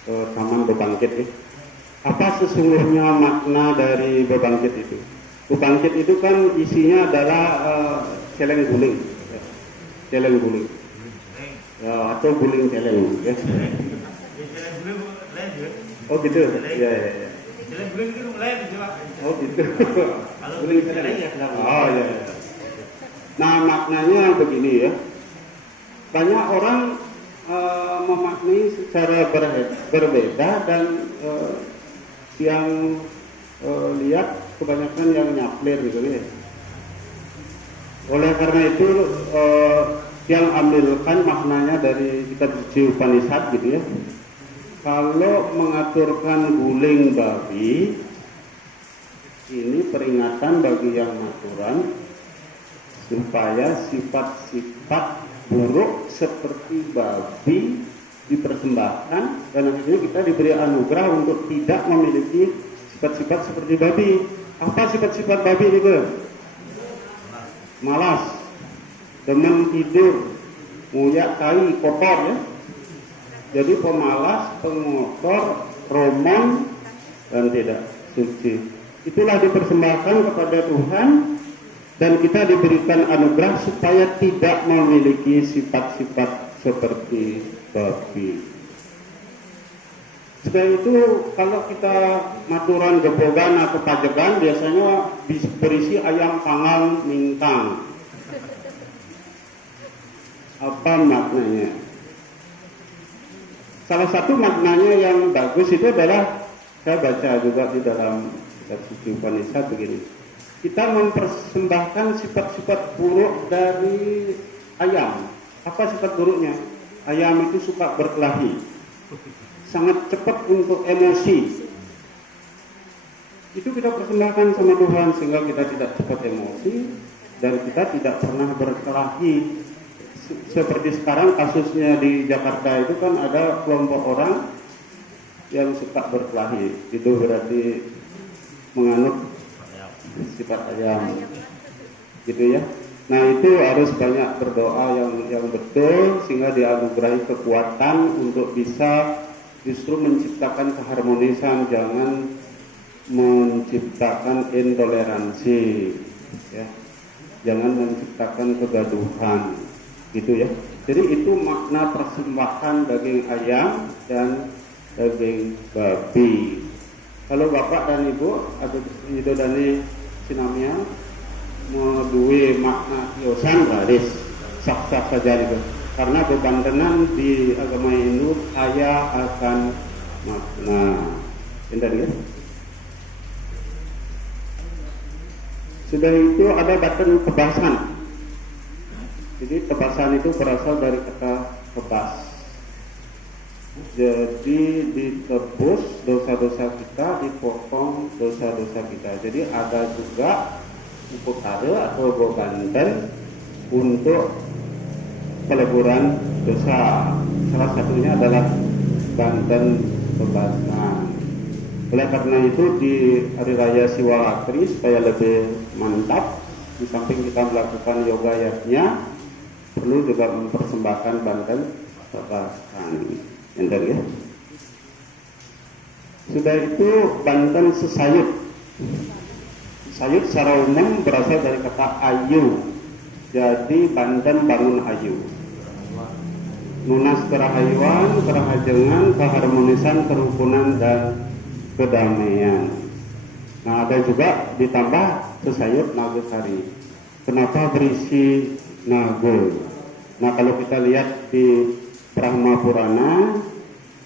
Taman Bebangkit ya. Apa sesungguhnya makna dari Bebangkit itu? Bebangkit itu kan isinya adalah celeng guling, ya. Celeng guling, ya, atau guling celeng. Ya. Oh gitu, ya. Guling itu lain juga. Oh gitu. Kalau Guling celeng ya oh ya. Nah maknanya begini ya. Banyak orang memaknai secara berbeda dan yang lihat kebanyakan yang nyaplir gitu ya. Oleh karena itu yang ambilkan maknanya dari kitab suci Upanishad gitu ya. Kalau mengaturkan guling babi, ini peringatan bagi yang maturan supaya sifat-sifat buruk seperti babi dipersembahkan, dan akhirnya kita diberi anugerah untuk tidak memiliki sifat-sifat seperti babi. Apa sifat-sifat babi itu? Malas, demen tidur, nguyak tai, kotor ya. Jadi pemalas, pengotor, romon, dan tidak suci. Itulah dipersembahkan kepada Tuhan, dan kita diberikan anugerah supaya tidak memiliki sifat-sifat seperti babi. Setelah itu kalau kita maturan gebogan atau pajegan biasanya berisi ayam panggang mingtang. Apa maknanya? Salah satu maknanya yang bagus itu adalah, saya baca juga di dalam kitab suci Upanishad begini. Kita mempersembahkan sifat-sifat buruk dari ayam. Apa sifat buruknya? Ayam itu suka berkelahi, sangat cepat untuk emosi. Itu kita persembahkan sama Tuhan sehingga kita tidak cepat emosi dan kita tidak pernah berkelahi. Seperti sekarang kasusnya di Jakarta itu kan ada kelompok orang yang suka berkelahi. Itu berarti menganut sifat ayam, gitu ya. Nah itu harus banyak berdoa yang betul sehingga dianugerahi kekuatan untuk bisa justru menciptakan keharmonisan, jangan menciptakan intoleransi, ya. Jangan menciptakan kegaduhan, gitu ya. Jadi itu makna persembahan daging ayam dan daging babi. Kalau bapak dan ibu atau ibu dan sinamia duwe makna yosan baris sah-sah saja itu, karena bebantenan di agama Hindu kaya akan makna. Indah ya. Sudah itu ada batan kebasan. Jadi kebasan itu berasal dari kata kebas. Jadi ditebus dosa-dosa kita, dipotong dosa-dosa kita. Jadi ada juga upekara atau bebanten untuk peleburan dosa. Salah satunya adalah banten bebasan. Oleh karena itu di hari raya Siwalatri supaya lebih mantap, di samping kita melakukan yoga yatnya, perlu juga mempersembahkan banten bebasan. Enter ya. Sudah itu banten sesayut. Sayut secara umum berasal dari kata ayu. Jadi banten bangun ayu. Nunas kerahayuan, kerahajengan, keharmonisan, kerukunan dan kedamaian. Nah ada juga ditambah sesayut nagasari. Kenapa berisi naga? Nah, kalau kita lihat di Brahma Purana,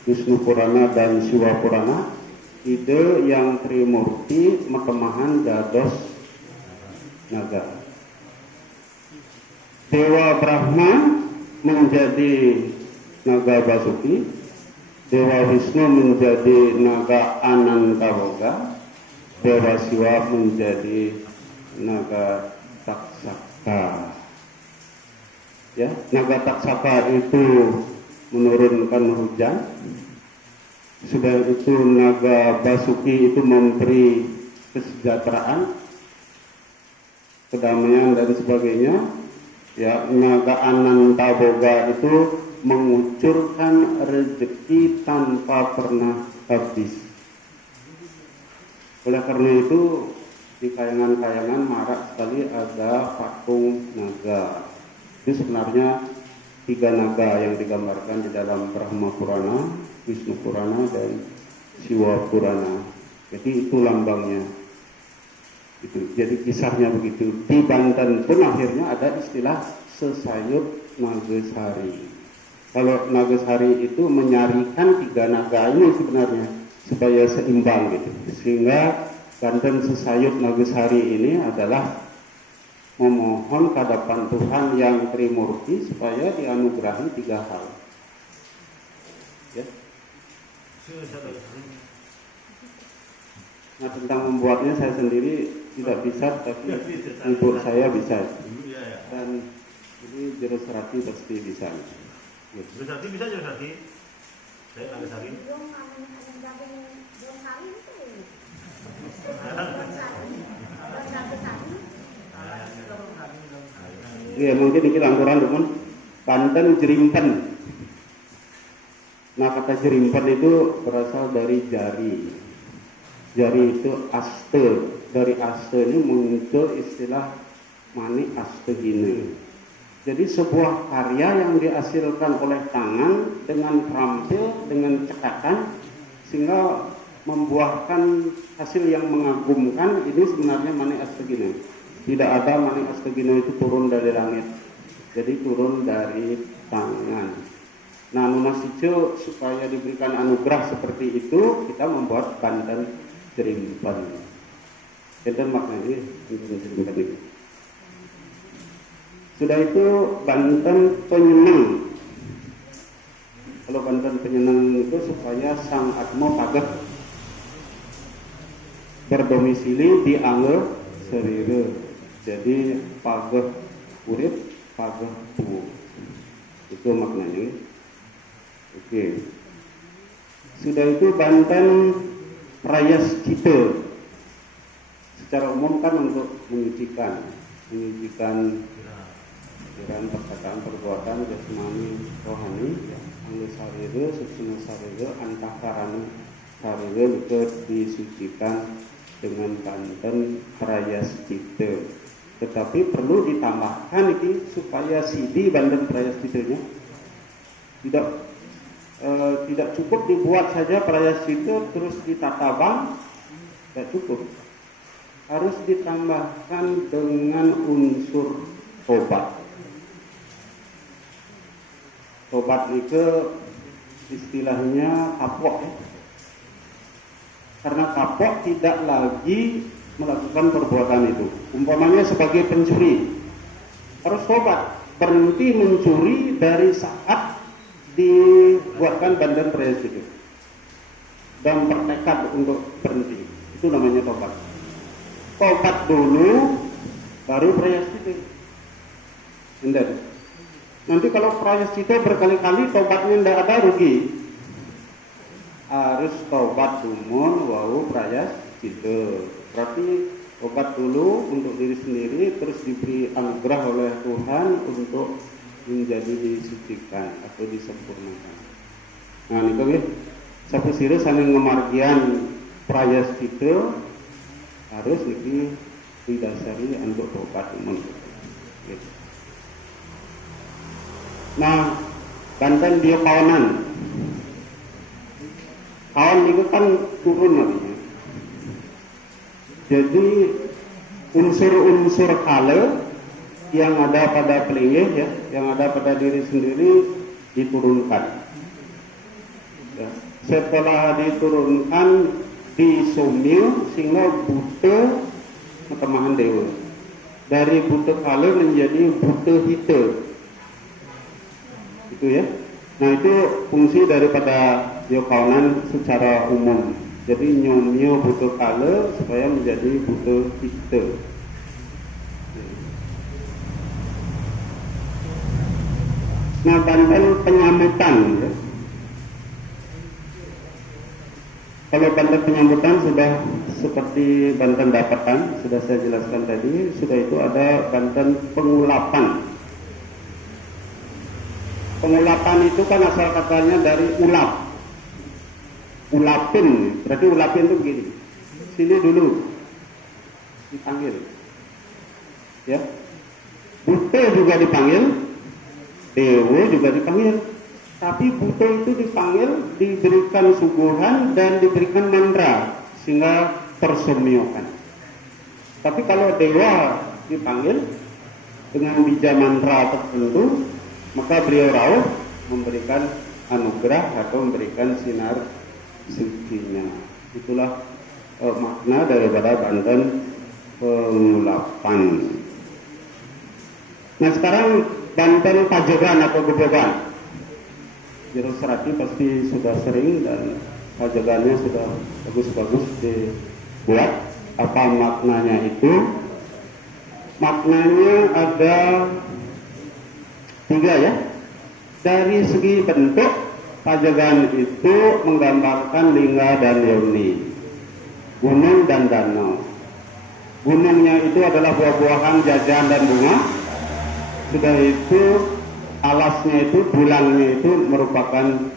Wisnu Purana dan Siwa Purana, ide yang Trimurti metemahan dados naga. Dewa Brahma menjadi naga Basuki, Dewa Wisnu menjadi naga Anantaboga, Dewa Siwa menjadi naga Taksaka. Ya, naga Taksaka itu menurunkan hujan. Sudah itu naga Basuki itu memberi kesejahteraan, kedamaian dan sebagainya. Ya, naga Anantaboga itu mengucurkan rezeki tanpa pernah habis. Oleh karena itu di kayangan-kayangan marak sekali ada patung naga. Itu sebenarnya 3 naga yang digambarkan di dalam Brahma Purana, Wisnu Purana, dan Siwa Purana. Jadi itu lambangnya. Itu. Jadi kisahnya begitu. Di Banten pun akhirnya ada istilah sesayut Nagasari. Kalau Nagasari itu menyarikan 3 naga ini sebenarnya supaya seimbang gitu. Sehingga Banten sesayut Nagasari ini adalah memohon hadapan Tuhan yang Trimurti supaya dianugerahi 3 hal. Ya. Nah, tentang membuatnya saya sendiri tidak bisa, tapi ibu saya bisa. Dan ini Jerosrati pasti bisa. Jerosrati bisa, Jerosrati. Saya Nagasari. Ya, mungkin ini langkuran teman. Banten Jerimpen. Nah, kata Jerimpen itu berasal dari jari. Jari itu aste. Dari aste ini muncul istilah mani astegine. Jadi sebuah karya yang dihasilkan oleh tangan dengan terampil, dengan cekatan, sehingga membuahkan hasil yang mengagumkan. Ini sebenarnya mani astegine. Tidak ada mani astegine itu turun dari langit. Jadi turun dari tangan. Nah, Nunasijo supaya diberikan anugerah seperti itu, kita membuat Banten Jerimpen. Itu maknanya Banten Jerimpen itu. Sudah itu Banten Penyenang. Kalau Banten Penyenang itu supaya Sang Atmo Pageh berdomisili di Angge Serire. Jadi Pageh urip, Pageh tubuh. Itu maknanya. Oke. Sudah itu Banten Prayascita. Secara umum kan untuk menyucikan pikiran, perkataan, perbuatan, jasmani, rohani, ya. Angge sarire, suksma sarire, antakarani sarire itu disucikan dengan Banten Prayascita. Tetapi perlu ditambahkan ini supaya sidi Banten Prayascitanya tidak cukup dibuat saja Prayascita terus ditata bang, tidak cukup. Harus ditambahkan dengan unsur tobat. Tobat itu istilahnya kapok, ya. Karena kapok tidak lagi melakukan perbuatan itu. Umpamanya sebagai pencuri, harus tobat, berhenti mencuri dari saat dibuatkan Banten Prayascita dan bertekad untuk berhenti. Itu namanya tobat. Tobat dulu, baru Prayascita. Nanti kalau Prayascita berkali-kali tobatnya tidak ada, rugi. Harus tobat dumun, wau Prayascita. Berarti tobat dulu untuk diri sendiri, terus diberi anugerah oleh Tuhan untuk menjadi disucikan atau disempurnakan. Nah, ini ya, satu sira saling ngemargian Prayascita harus didasari untuk tobat umum. Gitu. Nah, Banten dia kawanan. Kawan itu kan turun namanya. Jadi unsur-unsur kale yang ada pada pelinggih ya, yang ada pada diri sendiri diturunkan. Ya. Setelah diturunkan disomil sehingga buta matemahan dewa. Dari buta kala menjadi buta hita. Itu ya. Nah itu fungsi daripada yokawanan secara umum. Jadi nyomio buta kala supaya menjadi buta hita. Nah, banten penyambutan ya. Kalau banten penyambutan sudah seperti banten dapatan, sudah saya jelaskan tadi, sudah itu ada banten pengulapan. Pengulapan itu kan asal katanya dari ulap. Ulapin, berarti ulapin itu begini. Sini dulu, dipanggil. Ya. Buta juga dipanggil. Dewa juga dipanggil, tapi buta itu dipanggil, diberikan suguhan dan diberikan mantra sehingga tersemiokan. Tapi kalau dewa dipanggil dengan bija mantra tertentu, maka beliau rauh memberikan anugerah atau memberikan sinar sucinya. Itulah makna daripada banten pengulapan. Nah sekarang banten pajegan atau gebogan. Jero Serati pasti sudah sering dan pajegannya sudah bagus-bagus dibuat. Apa maknanya itu? Maknanya ada 3 ya. Dari segi bentuk, pajegan itu menggambarkan lingga dan yoni, gunung dan danau. Gunungnya itu adalah buah-buahan, jajan dan bunga. Sudah itu alasnya itu, bulangnya itu merupakan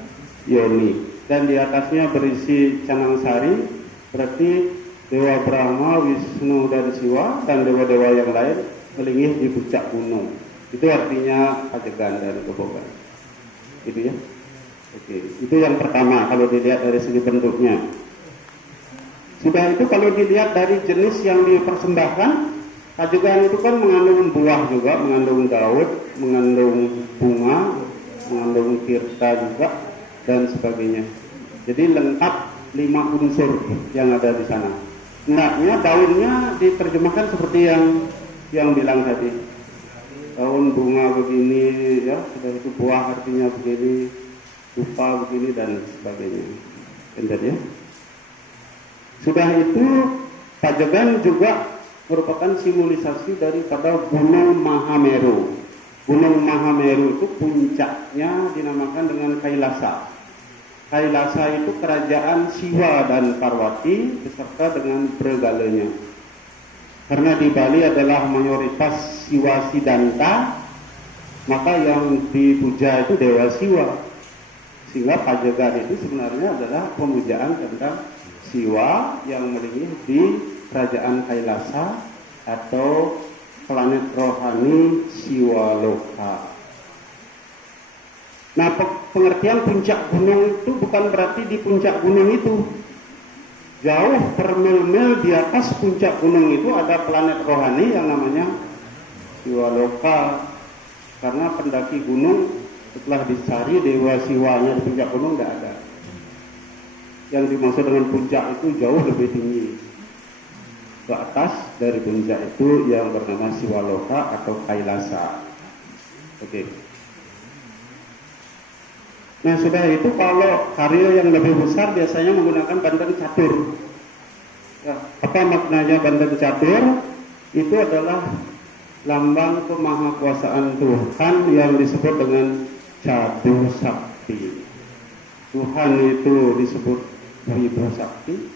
yoni, dan di atasnya berisi canang sari, berarti Dewa Brahma, Wisnu dan Siwa dan dewa-dewa yang lain melinggih di puncak gunung. Itu artinya pajegan dan gebogan. Itu ya. Oke, itu yang pertama kalau dilihat dari segi bentuknya. Sudah itu kalau dilihat dari jenis yang dipersembahkan, pajegan itu kan mengandung buah juga, mengandung daun, mengandung bunga, mengandung tirta juga, dan sebagainya. Jadi lengkap 5 unsur yang ada di sana. Hendaknya daunnya diterjemahkan seperti yang bilang tadi. Daun bunga begini, ya, sudah itu buah artinya begini, rupa begini dan sebagainya. Benar ya? Sudah itu pajegan juga merupakan simbolisasi daripada Gunung Mahameru. Gunung Mahameru itu puncaknya dinamakan dengan Kailasa. Kailasa itu kerajaan Siwa dan Parwati beserta dengan pregalanya. Karena di Bali adalah mayoritas Siwa Sidanta, maka yang dipuja itu Dewa Siwa. Sehingga pajegan itu sebenarnya adalah pemujaan tentang Siwa yang melinggih di kerajaan Kailasa atau planet rohani Siwaloka. Nah, pengertian puncak gunung itu bukan berarti di puncak gunung itu. Jauh bermil-mil di atas puncak gunung itu ada planet rohani yang namanya Siwaloka. Karena pendaki gunung setelah dicari dewa Siwanya di puncak gunung tidak ada. Yang dimaksud dengan puncak itu jauh lebih tinggi. Ke atas dari puncak itu yang bernama Siwaloka atau Kailasa. Oke. Nah sudah itu kalau karya yang lebih besar biasanya menggunakan banten catur. Ya, apa maknanya banten catur? Itu adalah lambang kemahakuasaan Tuhan yang disebut dengan Cadu Sakti. Tuhan itu disebut Wibu Sakti.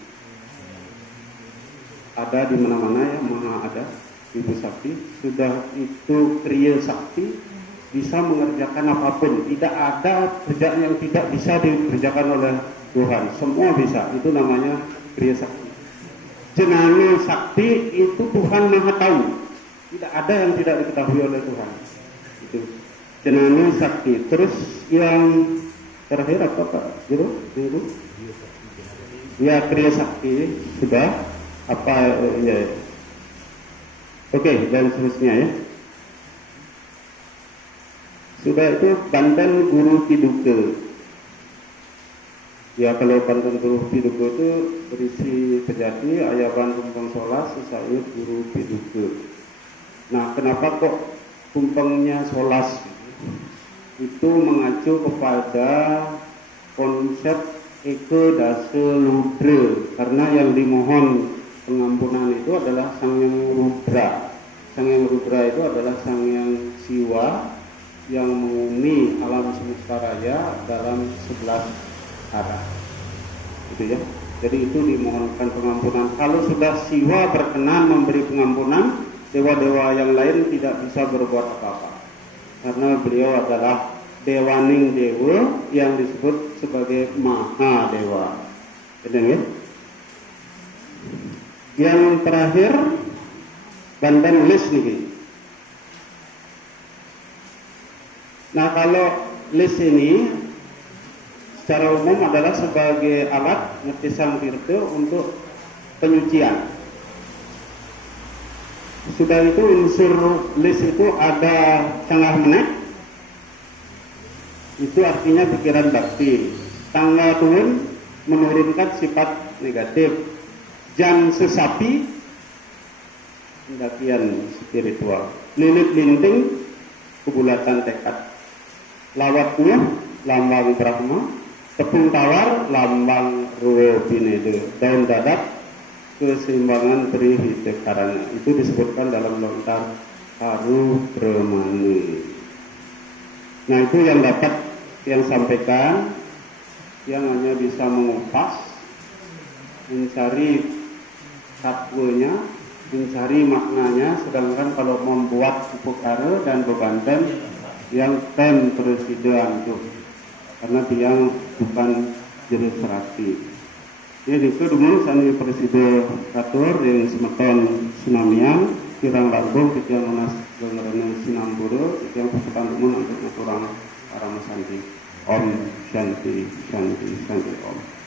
Ada di mana-mana ya, maha ada Wibu Sakti. Sudah itu Kriya Sakti, bisa mengerjakan apapun. Tidak ada kerjaan yang tidak bisa dikerjakan oleh Tuhan. Semua bisa. Itu namanya Kriya Sakti. Jenana Sakti itu Tuhan Maha Tahu. Tidak ada yang tidak diketahui oleh Tuhan. Itu Jenana Sakti. Terus yang terakhir apa Pak Guru? Ya Kriya Sakti sudah. Apa ya? Oke, dan seterusnya ya. Sudah itu Banten Guru Piduke. Ya kalau Banten Guru Piduke itu berisi terjadi ayaban tumpeng solas sesayut Guru Piduke. Nah, kenapa kok tumpengnya solas? Itu mengacu kepada konsep Eke Dase Ludra, karena yang dimohon pengampunan itu adalah Sang Hyang Rudra. Sang Hyang Rudra itu adalah Sang Hyang Siwa yang menghuni alam semesta raya dalam 11 arah. Gitu ya. Jadi itu dimohonkan pengampunan. Kalau sudah Siwa berkenan memberi pengampunan, dewa-dewa yang lain tidak bisa berbuat apa-apa. Karena beliau adalah Dewaning Dewa yang disebut sebagai Maha Dewa. Benar ya? Yang terakhir Banten Lis nih. Nah, kalau lis ini secara umum adalah sebagai alat ngerti sang tirte untuk penyucian. Sudah itu unsur lis itu ada tengah menek, itu artinya pikiran bakti. Tangga turun menurunkan sifat negatif. Jam sesapi pendakian spiritual. Lilit linting kebulatan tekad. Lawat nuh lambang Brahma, tepung tawar lambang Ruwe Binedo, daun dadak keseimbangan Trihita Karana. Itu disebutkan dalam lontar Haru Brahmani. Nah, itu yang dapat yang sampaikan, yang hanya bisa mengupas, mencari tatwanya, mencari maknanya. Sedangkan kalau membuat upukara dan bebanten yang ten presiden itu, karena dia bukan jenis rapi. Jadi kedua sani presiden katur yang semeton Sinamian, kirang lambung yang lunas dengarane Sinamburu, yang pasukan umum untuk naturang para masanti. Om Shanti Shanti Shanti Om.